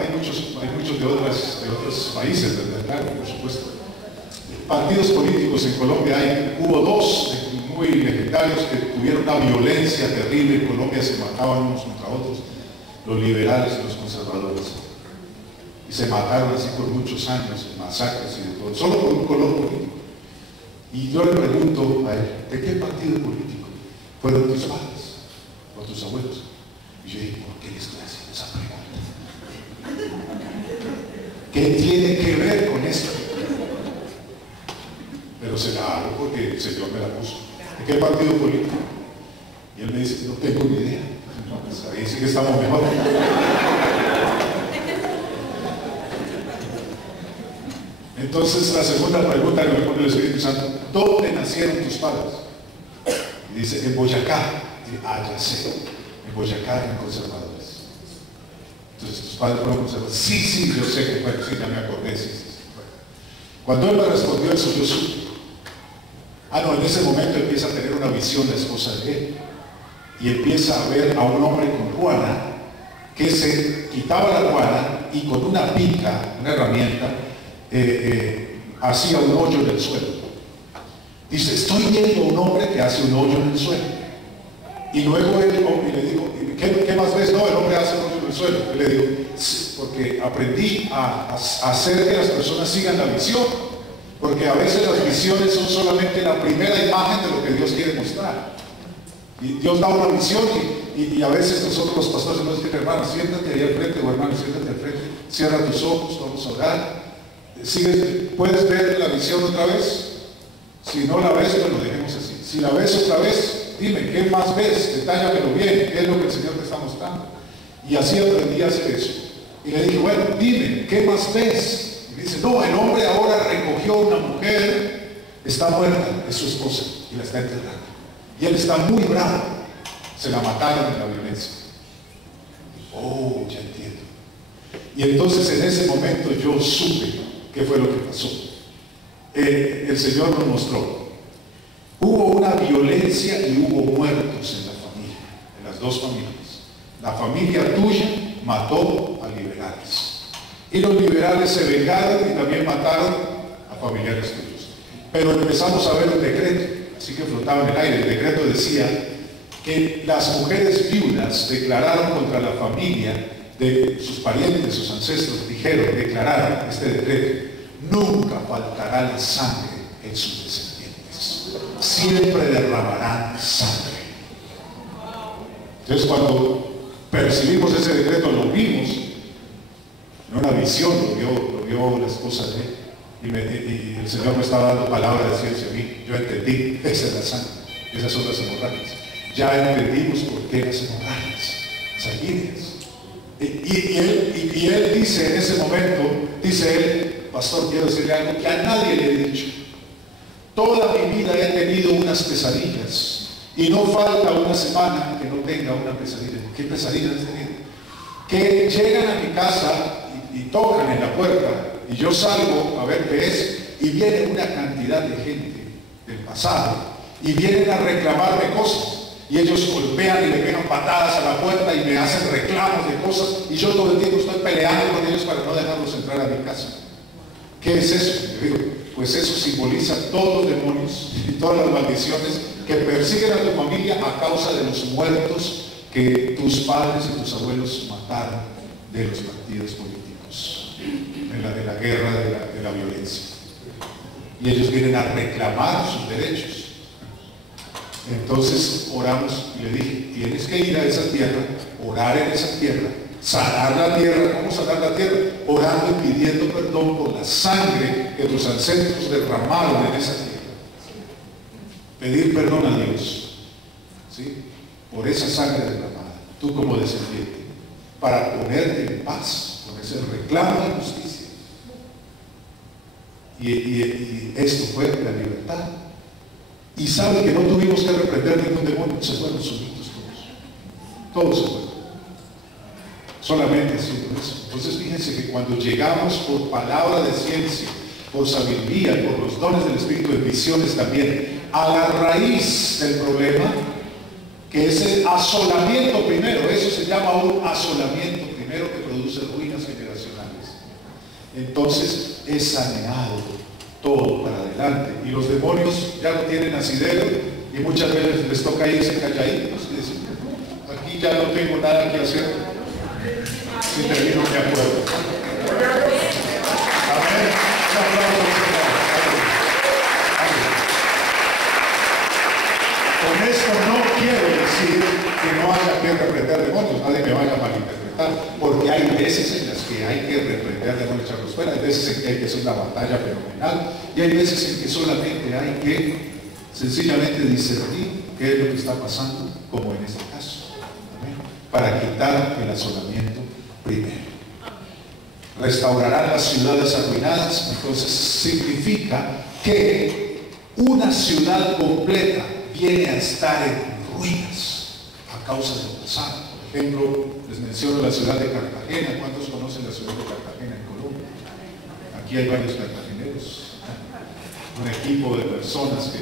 hay muchos de otros países, ¿verdad? Claro, por supuesto. Partidos políticos en Colombia hubo dos muy legendarios que tuvieron una violencia terrible. En Colombia se mataban unos contra otros, los liberales y los conservadores. Y se mataron así por muchos años, en masacres y de todo, solo por un color político. Y yo le pregunto a él, ¿de qué partido político fueron tus padres o tus abuelos? Y yo digo, ¿por qué le estoy haciendo esa pregunta? ¿Qué tiene que ver con esto? Pero se la hago porque el Señor me la puso. ¿De qué partido político? Y él me dice, no tengo ni idea. Pues ahí sí que estamos mejor. Entonces la segunda pregunta que me pone el Espíritu Santo, ¿dónde nacieron tus padres? Y dice, en Boyacá. Y, ya sé, en Boyacá eran conservadores. Entonces, ¿tus padres fueron conservadores? Sí, yo sé que fueron, sí, ya me acordé, sí. Bueno. Cuando él me respondió eso, yo supe. En ese momento empieza a tener una visión la esposa de él. Y empieza a ver a un hombre con ruana, que se quitaba la ruana y con una pica, una herramienta, hacía un hoyo en el suelo. Dice, estoy viendo a un hombre que hace un hoyo en el suelo. Y luego él, y le digo, ¿qué más ves? No, el hombre hace un hoyo en el suelo. Y le digo, sí, porque aprendí a hacer que las personas sigan la visión. Porque a veces las visiones son solamente la primera imagen de lo que Dios quiere mostrar. Y Dios da una visión y a veces nosotros los pastores nos dicen, hermano, siéntate ahí al frente, o hermano, siéntate al frente, cierra tus ojos, vamos a orar. ¿Puedes ver la visión otra vez? Si no la ves, bueno, dejemos así. Si la ves otra vez, dime, ¿qué más ves? Detállamelo bien, ¿qué es lo que el Señor te está mostrando? Y así aprendí a hacer eso. Y le dije, bueno, dime, ¿qué más ves? Y dice, no, el hombre ahora recogió una mujer, está muerta, es su esposa, y la está enterrando. Y él está muy bravo, se la mataron en la violencia. Oh, ya entiendo. Y entonces en ese momento yo supe qué fue lo que pasó. El Señor nos mostró. Hubo una violencia y hubo muertos en la familia, en las dos familias. La familia tuya mató a liberales. Y los liberales se vengaron y también mataron a familiares tuyos. Pero empezamos a ver un decreto, así que flotaba en el aire. El decreto decía que las mujeres viudas declararon contra la familia de sus parientes, sus ancestros, declararon este decreto: nunca faltará la sangre en sus descendientes, siempre derramarán sangre. Entonces, cuando percibimos ese decreto, lo vimos en una visión, lo vio la esposa de él, y el Señor me estaba dando palabras de ciencia a mí. Yo entendí, esa es la sangre, esas son las hemorragias. Ya entendimos por qué las hemorragias sanguíneas. Y él dice en ese momento, dice él, pastor, quiero decirle algo que a nadie le he dicho. Toda mi vida he tenido unas pesadillas y no falta una semana que no tenga una pesadilla. ¿Qué pesadillas he tenido? Que llegan a mi casa y tocan en la puerta y yo salgo a ver qué es y viene una cantidad de gente del pasado y vienen a reclamarme cosas. Y ellos golpean y le pegan patadas a la puerta y me hacen reclamos de cosas, y yo todo el tiempo estoy peleando con ellos para no dejarlos entrar a mi casa. ¿Qué es eso? Yo digo, pues eso simboliza todos los demonios y todas las maldiciones que persiguen a tu familia a causa de los muertos que tus padres y tus abuelos mataron de los partidos políticos, de la guerra, de la violencia. Y ellos vienen a reclamar sus derechos. Entonces oramos y le dije, tienes que ir a esa tierra, orar en esa tierra, sanar la tierra. ¿Cómo sanar la tierra? Orando y pidiendo perdón por la sangre que tus ancestros derramaron en esa tierra. Pedir perdón a Dios, ¿sí?, por esa sangre derramada, tú como descendiente, para ponerte en paz con ese reclamo de justicia. Y esto fue la libertad. Y saben que no tuvimos que reprender ningún demonio, se fueron solitos todos se fueron, solamente haciendo eso. Entonces fíjense que cuando llegamos por palabra de ciencia, por sabiduría, por los dones del Espíritu, de visiones también, a la raíz del problema, que es el asolamiento primero, eso se llama un asolamiento primero que produce ruinas generacionales. Entonces es saneado todo para adelante, y los demonios ya no tienen asidero, y muchas veces les toca irse calladitos y decir, aquí ya no tengo nada que hacer, si termino mi acuerdo. Amén. Un aplauso. Con esto no quiero decir que no haya que reprender demonios, nadie me vaya a malinterpretar, porque hay veces en las que hay que reprender demonios, echarlos fuera, hay veces en que hay que hacer una batalla fenomenal, y hay veces en que solamente hay que sencillamente discernir qué es lo que está pasando, como en este caso. ¿Amén? Para quitar el asolamiento primero. Restaurarán las ciudades arruinadas. Entonces significa que una ciudad completa viene a estar en ruinas a causa del pasado. Por ejemplo, les menciono la ciudad de Cartagena. ¿Cuántos conocen la ciudad de Cartagena en Colombia? Aquí hay varios cartageneros, un equipo de personas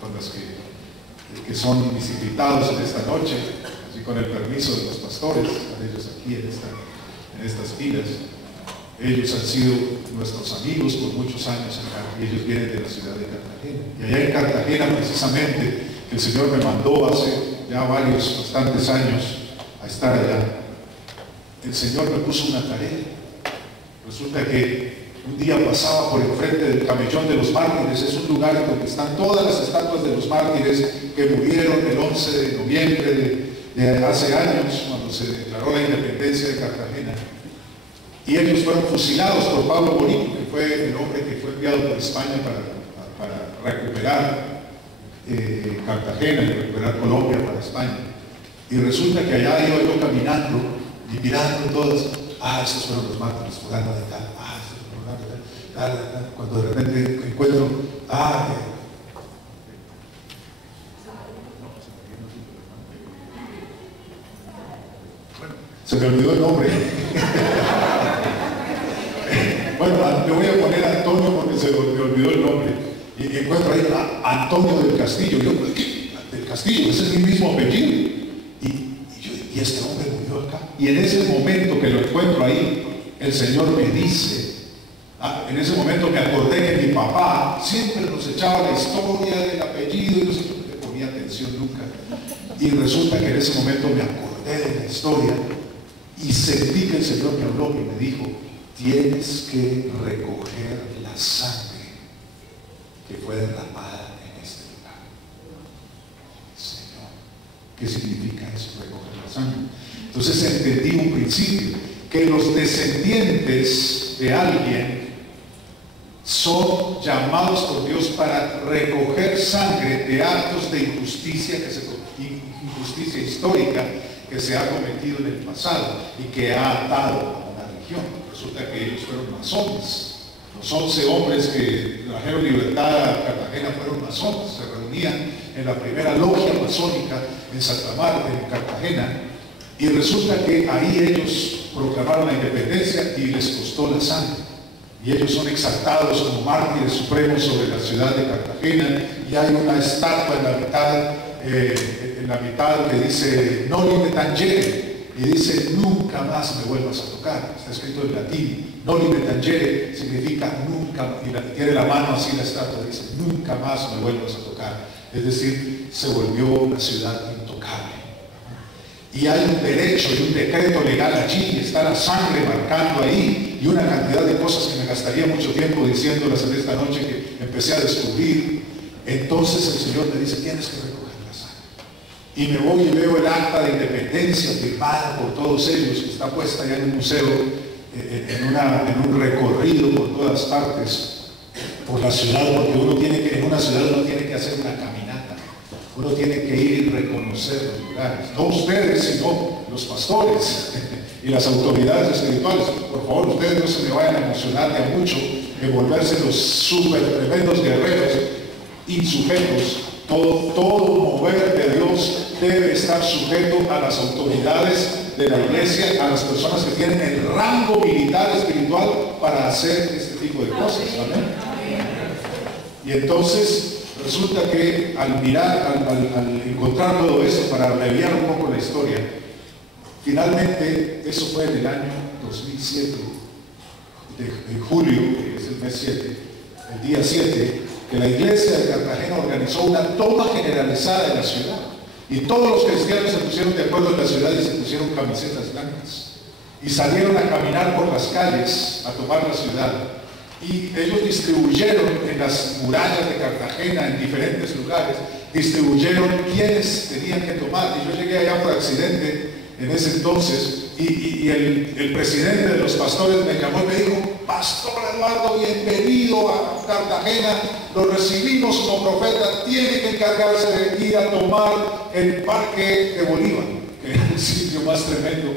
con las que son visitados en esta noche, así con el permiso de los pastores, están ellos aquí en estas filas. Ellos han sido nuestros amigos por muchos años acá, y ellos vienen de la ciudad de Cartagena. Y allá en Cartagena, precisamente, el Señor me mandó hace ya bastantes años a estar allá. El Señor me puso una tarea. Resulta que un día pasaba por enfrente del camellón de los mártires. Es un lugar donde están todas las estatuas de los mártires que murieron el 11 de noviembre de hace años, cuando se declaró la independencia de Cartagena. Y ellos fueron fusilados por Pablo Bonito, que fue el hombre que fue enviado por España para recuperar Cartagena y recuperar Colombia para España. Y resulta que allá iba yo caminando y mirando todas, esos fueron los mártires, fulano de tal, esos fueron fulano de tal, cuando de repente encuentro, se me olvidó el nombre. Bueno, le voy a poner Antonio porque se me olvidó el nombre. Y encuentro ahí a Antonio del Castillo. Yo, ¿qué? Del Castillo, ese es mi mismo apellido. Y este hombre murió acá. Y en ese momento que lo encuentro ahí, el Señor me dice, en ese momento me acordé que mi papá siempre nos echaba la historia del apellido, y no le ponía atención nunca. Y resulta que en ese momento me acordé de la historia y sentí que el Señor me habló y me dijo, tienes que recoger la sangre que fue derramada en este lugar. Señor, ¿qué significa eso, recoger la sangre? Entonces entendí un principio, que los descendientes de alguien son llamados por Dios para recoger sangre de actos de injusticia, injusticia histórica que se ha cometido en el pasado y que ha atado a una región. Resulta que ellos fueron masones. Los 11 hombres que trajeron libertad a Cartagena fueron masones, se reunían en la primera logia masónica en Santa Marta, en Cartagena, y resulta que ahí ellos proclamaron la independencia y les costó la sangre. y ellos son exaltados como mártires supremos sobre la ciudad de Cartagena, y hay una estatua en la mitad que dice Noli me tangere, y dice nunca más me vuelvas a tocar. Está escrito en latín. Noli me tangere significa nunca, y tiene la mano así la estatua, dice nunca más me vuelvas a tocar. Es decir, se volvió una ciudad intocable. Y hay un derecho y un decreto legal allí, está la sangre marcando ahí, y una cantidad de cosas que me gastaría mucho tiempo diciéndolas en esta noche que empecé a descubrir. Entonces el Señor me dice, tienes que recoger la sangre. Y me voy y veo el acta de independencia firmada por todos ellos, que está puesta ya en un museo, en un recorrido por todas partes, por la ciudad, porque en una ciudad uno tiene que hacer una caminata, uno tiene que ir y reconocer los lugares, no ustedes, sino los pastores y las autoridades espirituales. Por favor, ustedes no se me vayan a emocionar de a mucho en volverse los súper tremendos guerreros insujetos. Todo mover de Dios debe estar sujeto a las autoridades de la iglesia, a las personas que tienen el rango militar espiritual para hacer este tipo de cosas. ¿Amén? Y entonces resulta que al encontrar todo eso, para abreviar un poco la historia, finalmente, eso fue en el año 2007, de julio, que es el mes 7, el día 7, que la iglesia de Cartagena organizó una toma generalizada de la ciudad. Y todos los cristianos se pusieron de acuerdo en la ciudad y se pusieron camisetas blancas. Y salieron a caminar por las calles a tomar la ciudad. Y ellos distribuyeron en las murallas de Cartagena, en diferentes lugares, distribuyeron quienes tenían que tomar. Y yo llegué allá por accidente en ese entonces, y el presidente de los pastores me llamó y me dijo, Pastor Eduardo, bienvenido a Cartagena, lo recibimos como profeta, tiene que encargarse de ir a tomar el Parque de Bolívar, que es el sitio más tremendo,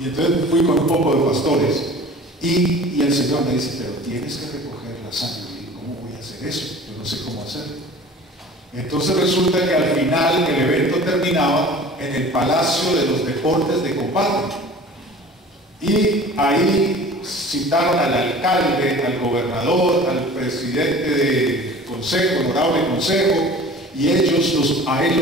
Y entonces fui con un poco de pastores, y el Señor me dice, pero tienes que recoger la sangre. Y ¿cómo voy a hacer eso? Yo no sé cómo hacerlo. Entonces resulta que al final el evento terminaba en el Palacio de los Deportes de Copán. Y ahí citaron al alcalde, al gobernador, al presidente de consejo, honorable consejo, y a ellos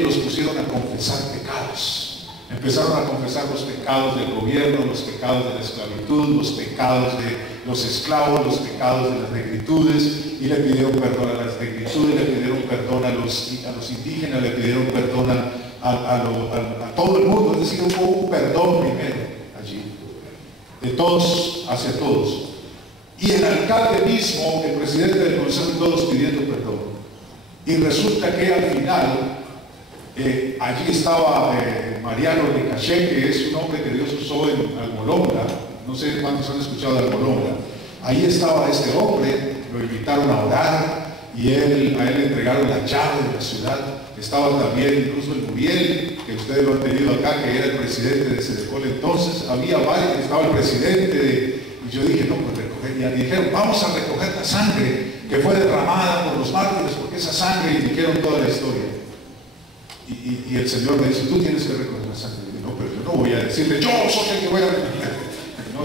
los pusieron a confesar pecados. Empezaron a confesar los pecados del gobierno, los pecados de la esclavitud, los pecados de los esclavos, los pecados de las negritudes, y le pidieron perdón a las negritudes, le pidieron perdón a los indígenas, le pidieron perdón a todo el mundo. Es decir, hubo un perdón primero allí, de todos hacia todos. Y el alcalde mismo, el presidente del consejo, todos pidiendo perdón. Y resulta que al final, allí estaba Mariano de Caché, que es un hombre que Dios usó en Almolombra. No sé cuántos han escuchado de Almolombra. Ahí estaba este hombre, lo invitaron a orar, y a él le entregaron la llave de la ciudad. Estaba también incluso el Muriel, que ustedes lo han tenido acá, que era el presidente de Sedecol entonces. Había varios, estaba el presidente y yo dije, no, pues recoger. Y dijeron, vamos a recoger la sangre que fue derramada por los mártires, porque esa sangre, y dijeron toda la historia. Y el Señor me dice, tú tienes que recoger la sangre. Y yo, no, pero yo no voy a decirle, yo soy el que voy a recoger. No,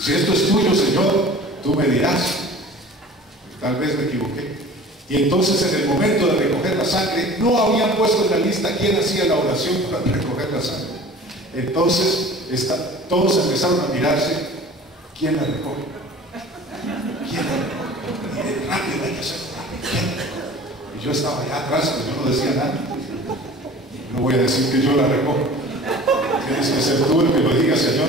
si esto es tuyo, Señor, tú me dirás. Tal vez me equivoqué. Y entonces en el momento de recoger la sangre, no habían puesto en la lista quién hacía la oración para recoger la sangre. Entonces todos empezaron a mirarse, ¿quién la recoge? ¿Quién la recoge? Miren, rápido, hay que hacerlo rápido. ¿Quién la recoge? Y yo estaba allá atrás, pero yo no decía nada. No voy a decir que yo la recojo. Tienes que ser tú el que lo diga, Señor.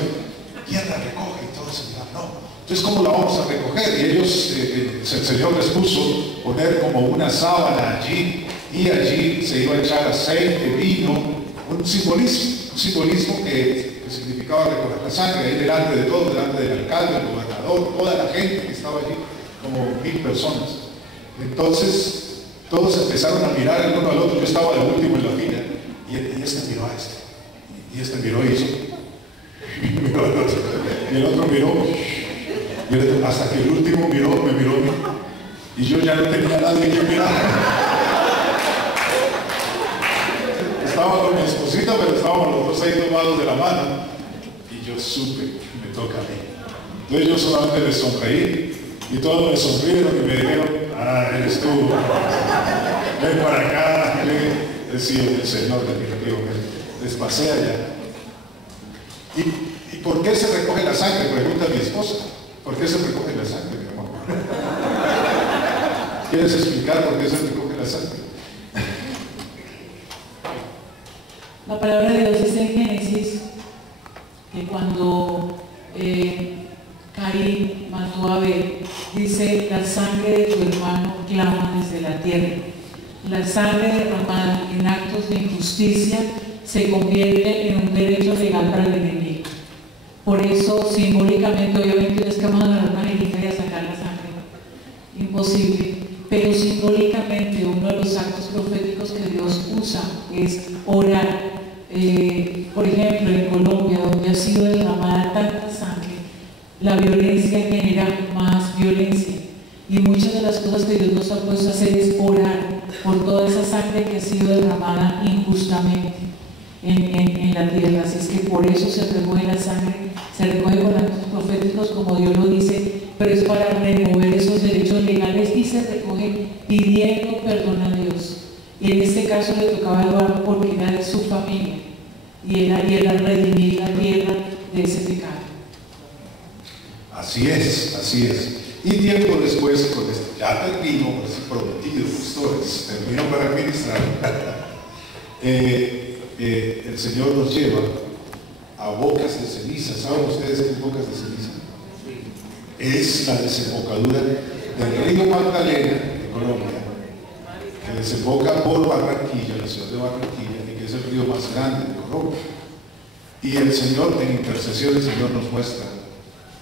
¿Quién la recoge? Y todos se miraban, no. Entonces, ¿cómo la vamos a recoger? Y ellos, el Señor les puso poner como una sábana allí, y allí se iba a echar aceite, vino, un simbolismo que significaba recoger la sangre, ahí delante de todos, delante del alcalde, el gobernador, toda la gente que estaba allí, como 1000 personas. Entonces, todos empezaron a mirar el uno al otro. Yo estaba de último en la fila, y este miró a este, y este miró y hizo, y el otro miró, hasta que el último me miró a mí, y yo ya no tenía nadie que mirar. Estaba con mi esposita, pero estábamos los dos ahí tomados de la mano, y yo supe, me toca a mí. Entonces yo solamente les sonreí y todos me sonrieron y me dijeron, ah, eres tú, ven para acá. He sido el Señor definitivamente. Les pasé allá. ¿Y por qué se recoge la sangre? Pregunta mi esposa. ¿Por qué se recoge la sangre, mi amor? ¿Quieres explicar por qué se recoge la sangre? La palabra de Dios dice en Génesis que cuando Caín mató a Abel, dice, la sangre de tu hermano clama desde la tierra. La sangre derramada en actos de injusticia se convierte en un derecho legal para el enemigo. Por eso, simbólicamente, obviamente, es que vamos a agarrar una jeringa y a sacar la sangre. Imposible. Pero simbólicamente, uno de los actos proféticos que Dios usa es orar. Por ejemplo, en Colombia, donde ha sido derramada tanta sangre, la violencia genera más violencia. Y muchas de las cosas que Dios nos ha puesto a hacer es orar por toda esa sangre que ha sido derramada injustamente en la tierra. Así es que por eso se recoge la sangre, se recoge con actos proféticos como Dios lo dice, pero es para remover esos derechos legales y se recoge pidiendo perdón a Dios. Y en este caso le tocaba a Eduardo porque era de su familia y era redimir la tierra de ese pecado. Así es, así es. Y tiempo después, con esto, ya termino, pues, prometido, pastores, termino para ministrar. El Señor nos lleva a Bocas de Ceniza. ¿Saben ustedes qué es Bocas de Ceniza? Es la desembocadura del río Magdalena de Colombia, que desemboca por Barranquilla, la ciudad de Barranquilla, y que es el río más grande de Colombia. Y el Señor, en intercesión, el Señor nos muestra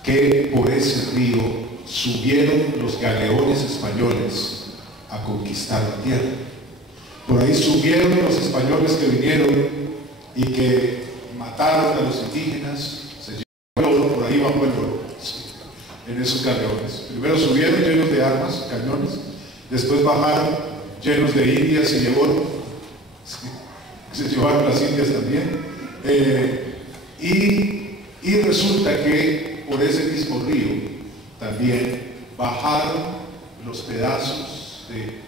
que por ese río subieron los galeones españoles a conquistar la tierra. Por ahí subieron los españoles que vinieron y que mataron a los indígenas, se llevaron el oro, por ahí bajó el oro, en esos galeones. Primero subieron llenos de armas, cañones, después bajaron llenos de indias y de oro, se llevaron las indias también, y resulta que por ese mismo río también bajaron los pedazos de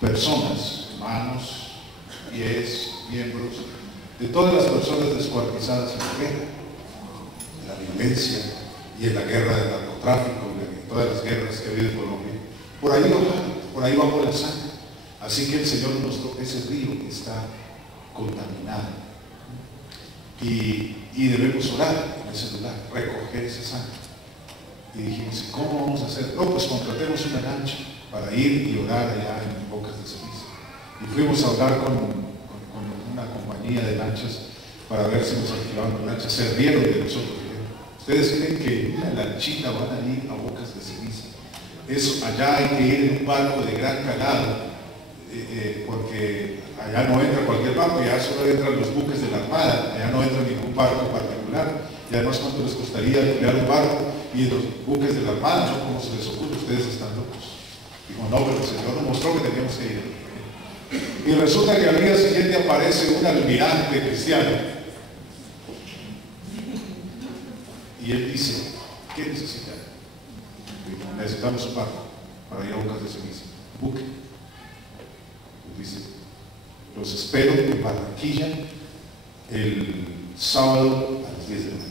personas, manos, pies, miembros, de todas las personas descuartizadas en la guerra, en la violencia y en la guerra del narcotráfico, en todas las guerras que ha habido en Colombia. Por ahí bajaron, por ahí bajó la sangre. Así que el Señor nos mostró que ese río está contaminado. Y debemos orar en ese lugar, recoger esa sangre. Y dijimos, ¿cómo vamos a hacer? No, pues contratemos una lancha para ir y orar allá en Bocas de Ceniza. Y fuimos a hablar con una compañía de lanchas para ver si nos alquilaban las lanchas. Se rieron de nosotros. ¿Ustedes creen que en una lanchita van a ir a Bocas de Ceniza? Eso, allá hay que ir en un barco de gran calado, porque allá no entra cualquier barco, allá solo entran los buques de la Armada, allá no entra ningún barco particular. Y además, ¿cuánto les costaría alquilar un barco? Y los buques de la Armada, ¿no? ¿Cómo se les ocurre? Ustedes están locos. Dijo, no, pero el Señor nos mostró que teníamos que ir. Y resulta que al día siguiente aparece un almirante cristiano. Y él dice, ¿qué necesitan? Dijo, necesitamos un barco para ir a Bocas de Ceniza. Buque. Y dice, los espero en Barranquilla el sábado a las 10 de la mañana.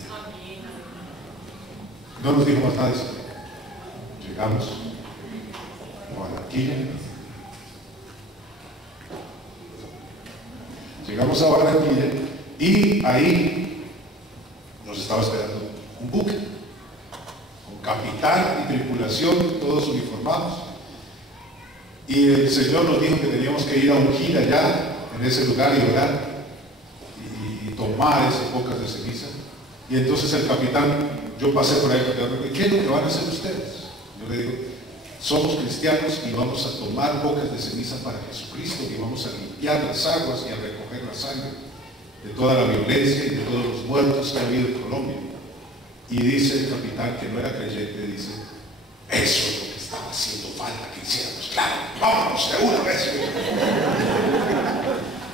No nos dijo más nada de eso. Llegamos a Barranquilla. Llegamos a Barranquilla y ahí nos estaba esperando un buque con capitán y tripulación, todos uniformados. Y el Señor nos dijo que teníamos que ir a ungir allá, en ese lugar, y orar y tomar esas Bocas de Ceniza. Y entonces el capitán, yo pasé por ahí, ¿qué es lo que van a hacer ustedes? Yo le digo, somos cristianos y vamos a tomar Bocas de Ceniza para Jesucristo, y vamos a limpiar las aguas y a recoger la sangre de toda la violencia y de todos los muertos que ha habido en Colombia. Y dice el capitán, que no era creyente, dice, eso es lo que estaba haciendo falta que hiciéramos, claro, vámonos de una vez.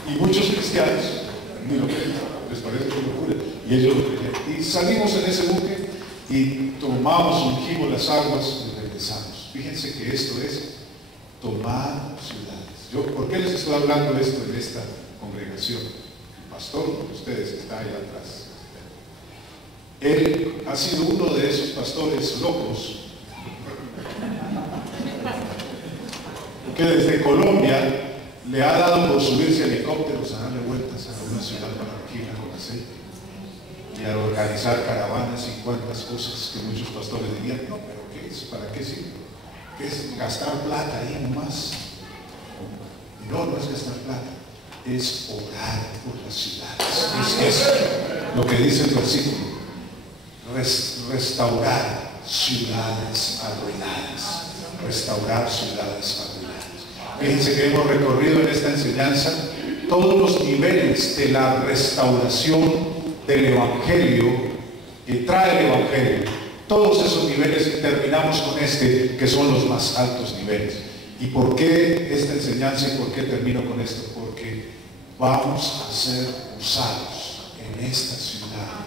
Y muchos cristianos ni lo creen, les parece una locura, y ellos lo creyeron. Y salimos en ese buque y tomamos, ungimos las aguas y regresamos. Fíjense que esto es tomar ciudades. ¿Por qué les estoy hablando esto en esta congregación? El pastor de ustedes está allá atrás. Él ha sido uno de esos pastores locos que desde Colombia le ha dado por subirse a helicópteros a darle vueltas a una ciudad para regirla con aceite y a organizar caravanas y cuantas cosas que muchos pastores dirían, no, pero ¿qué es? ¿Para qué sirve? ¿Qué es gastar plata ahí nomás? No, no es gastar plata, es orar por las ciudades. Es lo que dice el versículo, restaurar ciudades arruinadas, restaurar ciudades arruinadas. Fíjense que hemos recorrido en esta enseñanza todos los niveles de la restauración del Evangelio que trae el Evangelio. Todos esos niveles, y terminamos con este, que son los más altos niveles. ¿Y por qué esta enseñanza y por qué termino con esto? Porque vamos a ser usados en esta ciudad.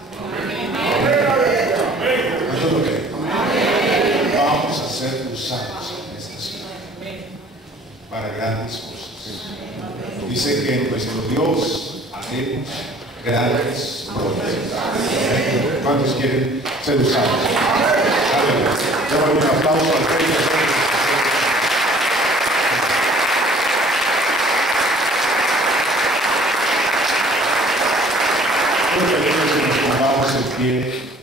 ¿Eso es lo que? Vamos a ser usados en esta ciudad para grandes cosas. Dice que en nuestro Dios haremos grandes cosas. ¿Cuántos quieren ser usados? Démosle un aplauso al Rey de Reyes. Muy felices que nos pongamos en pie.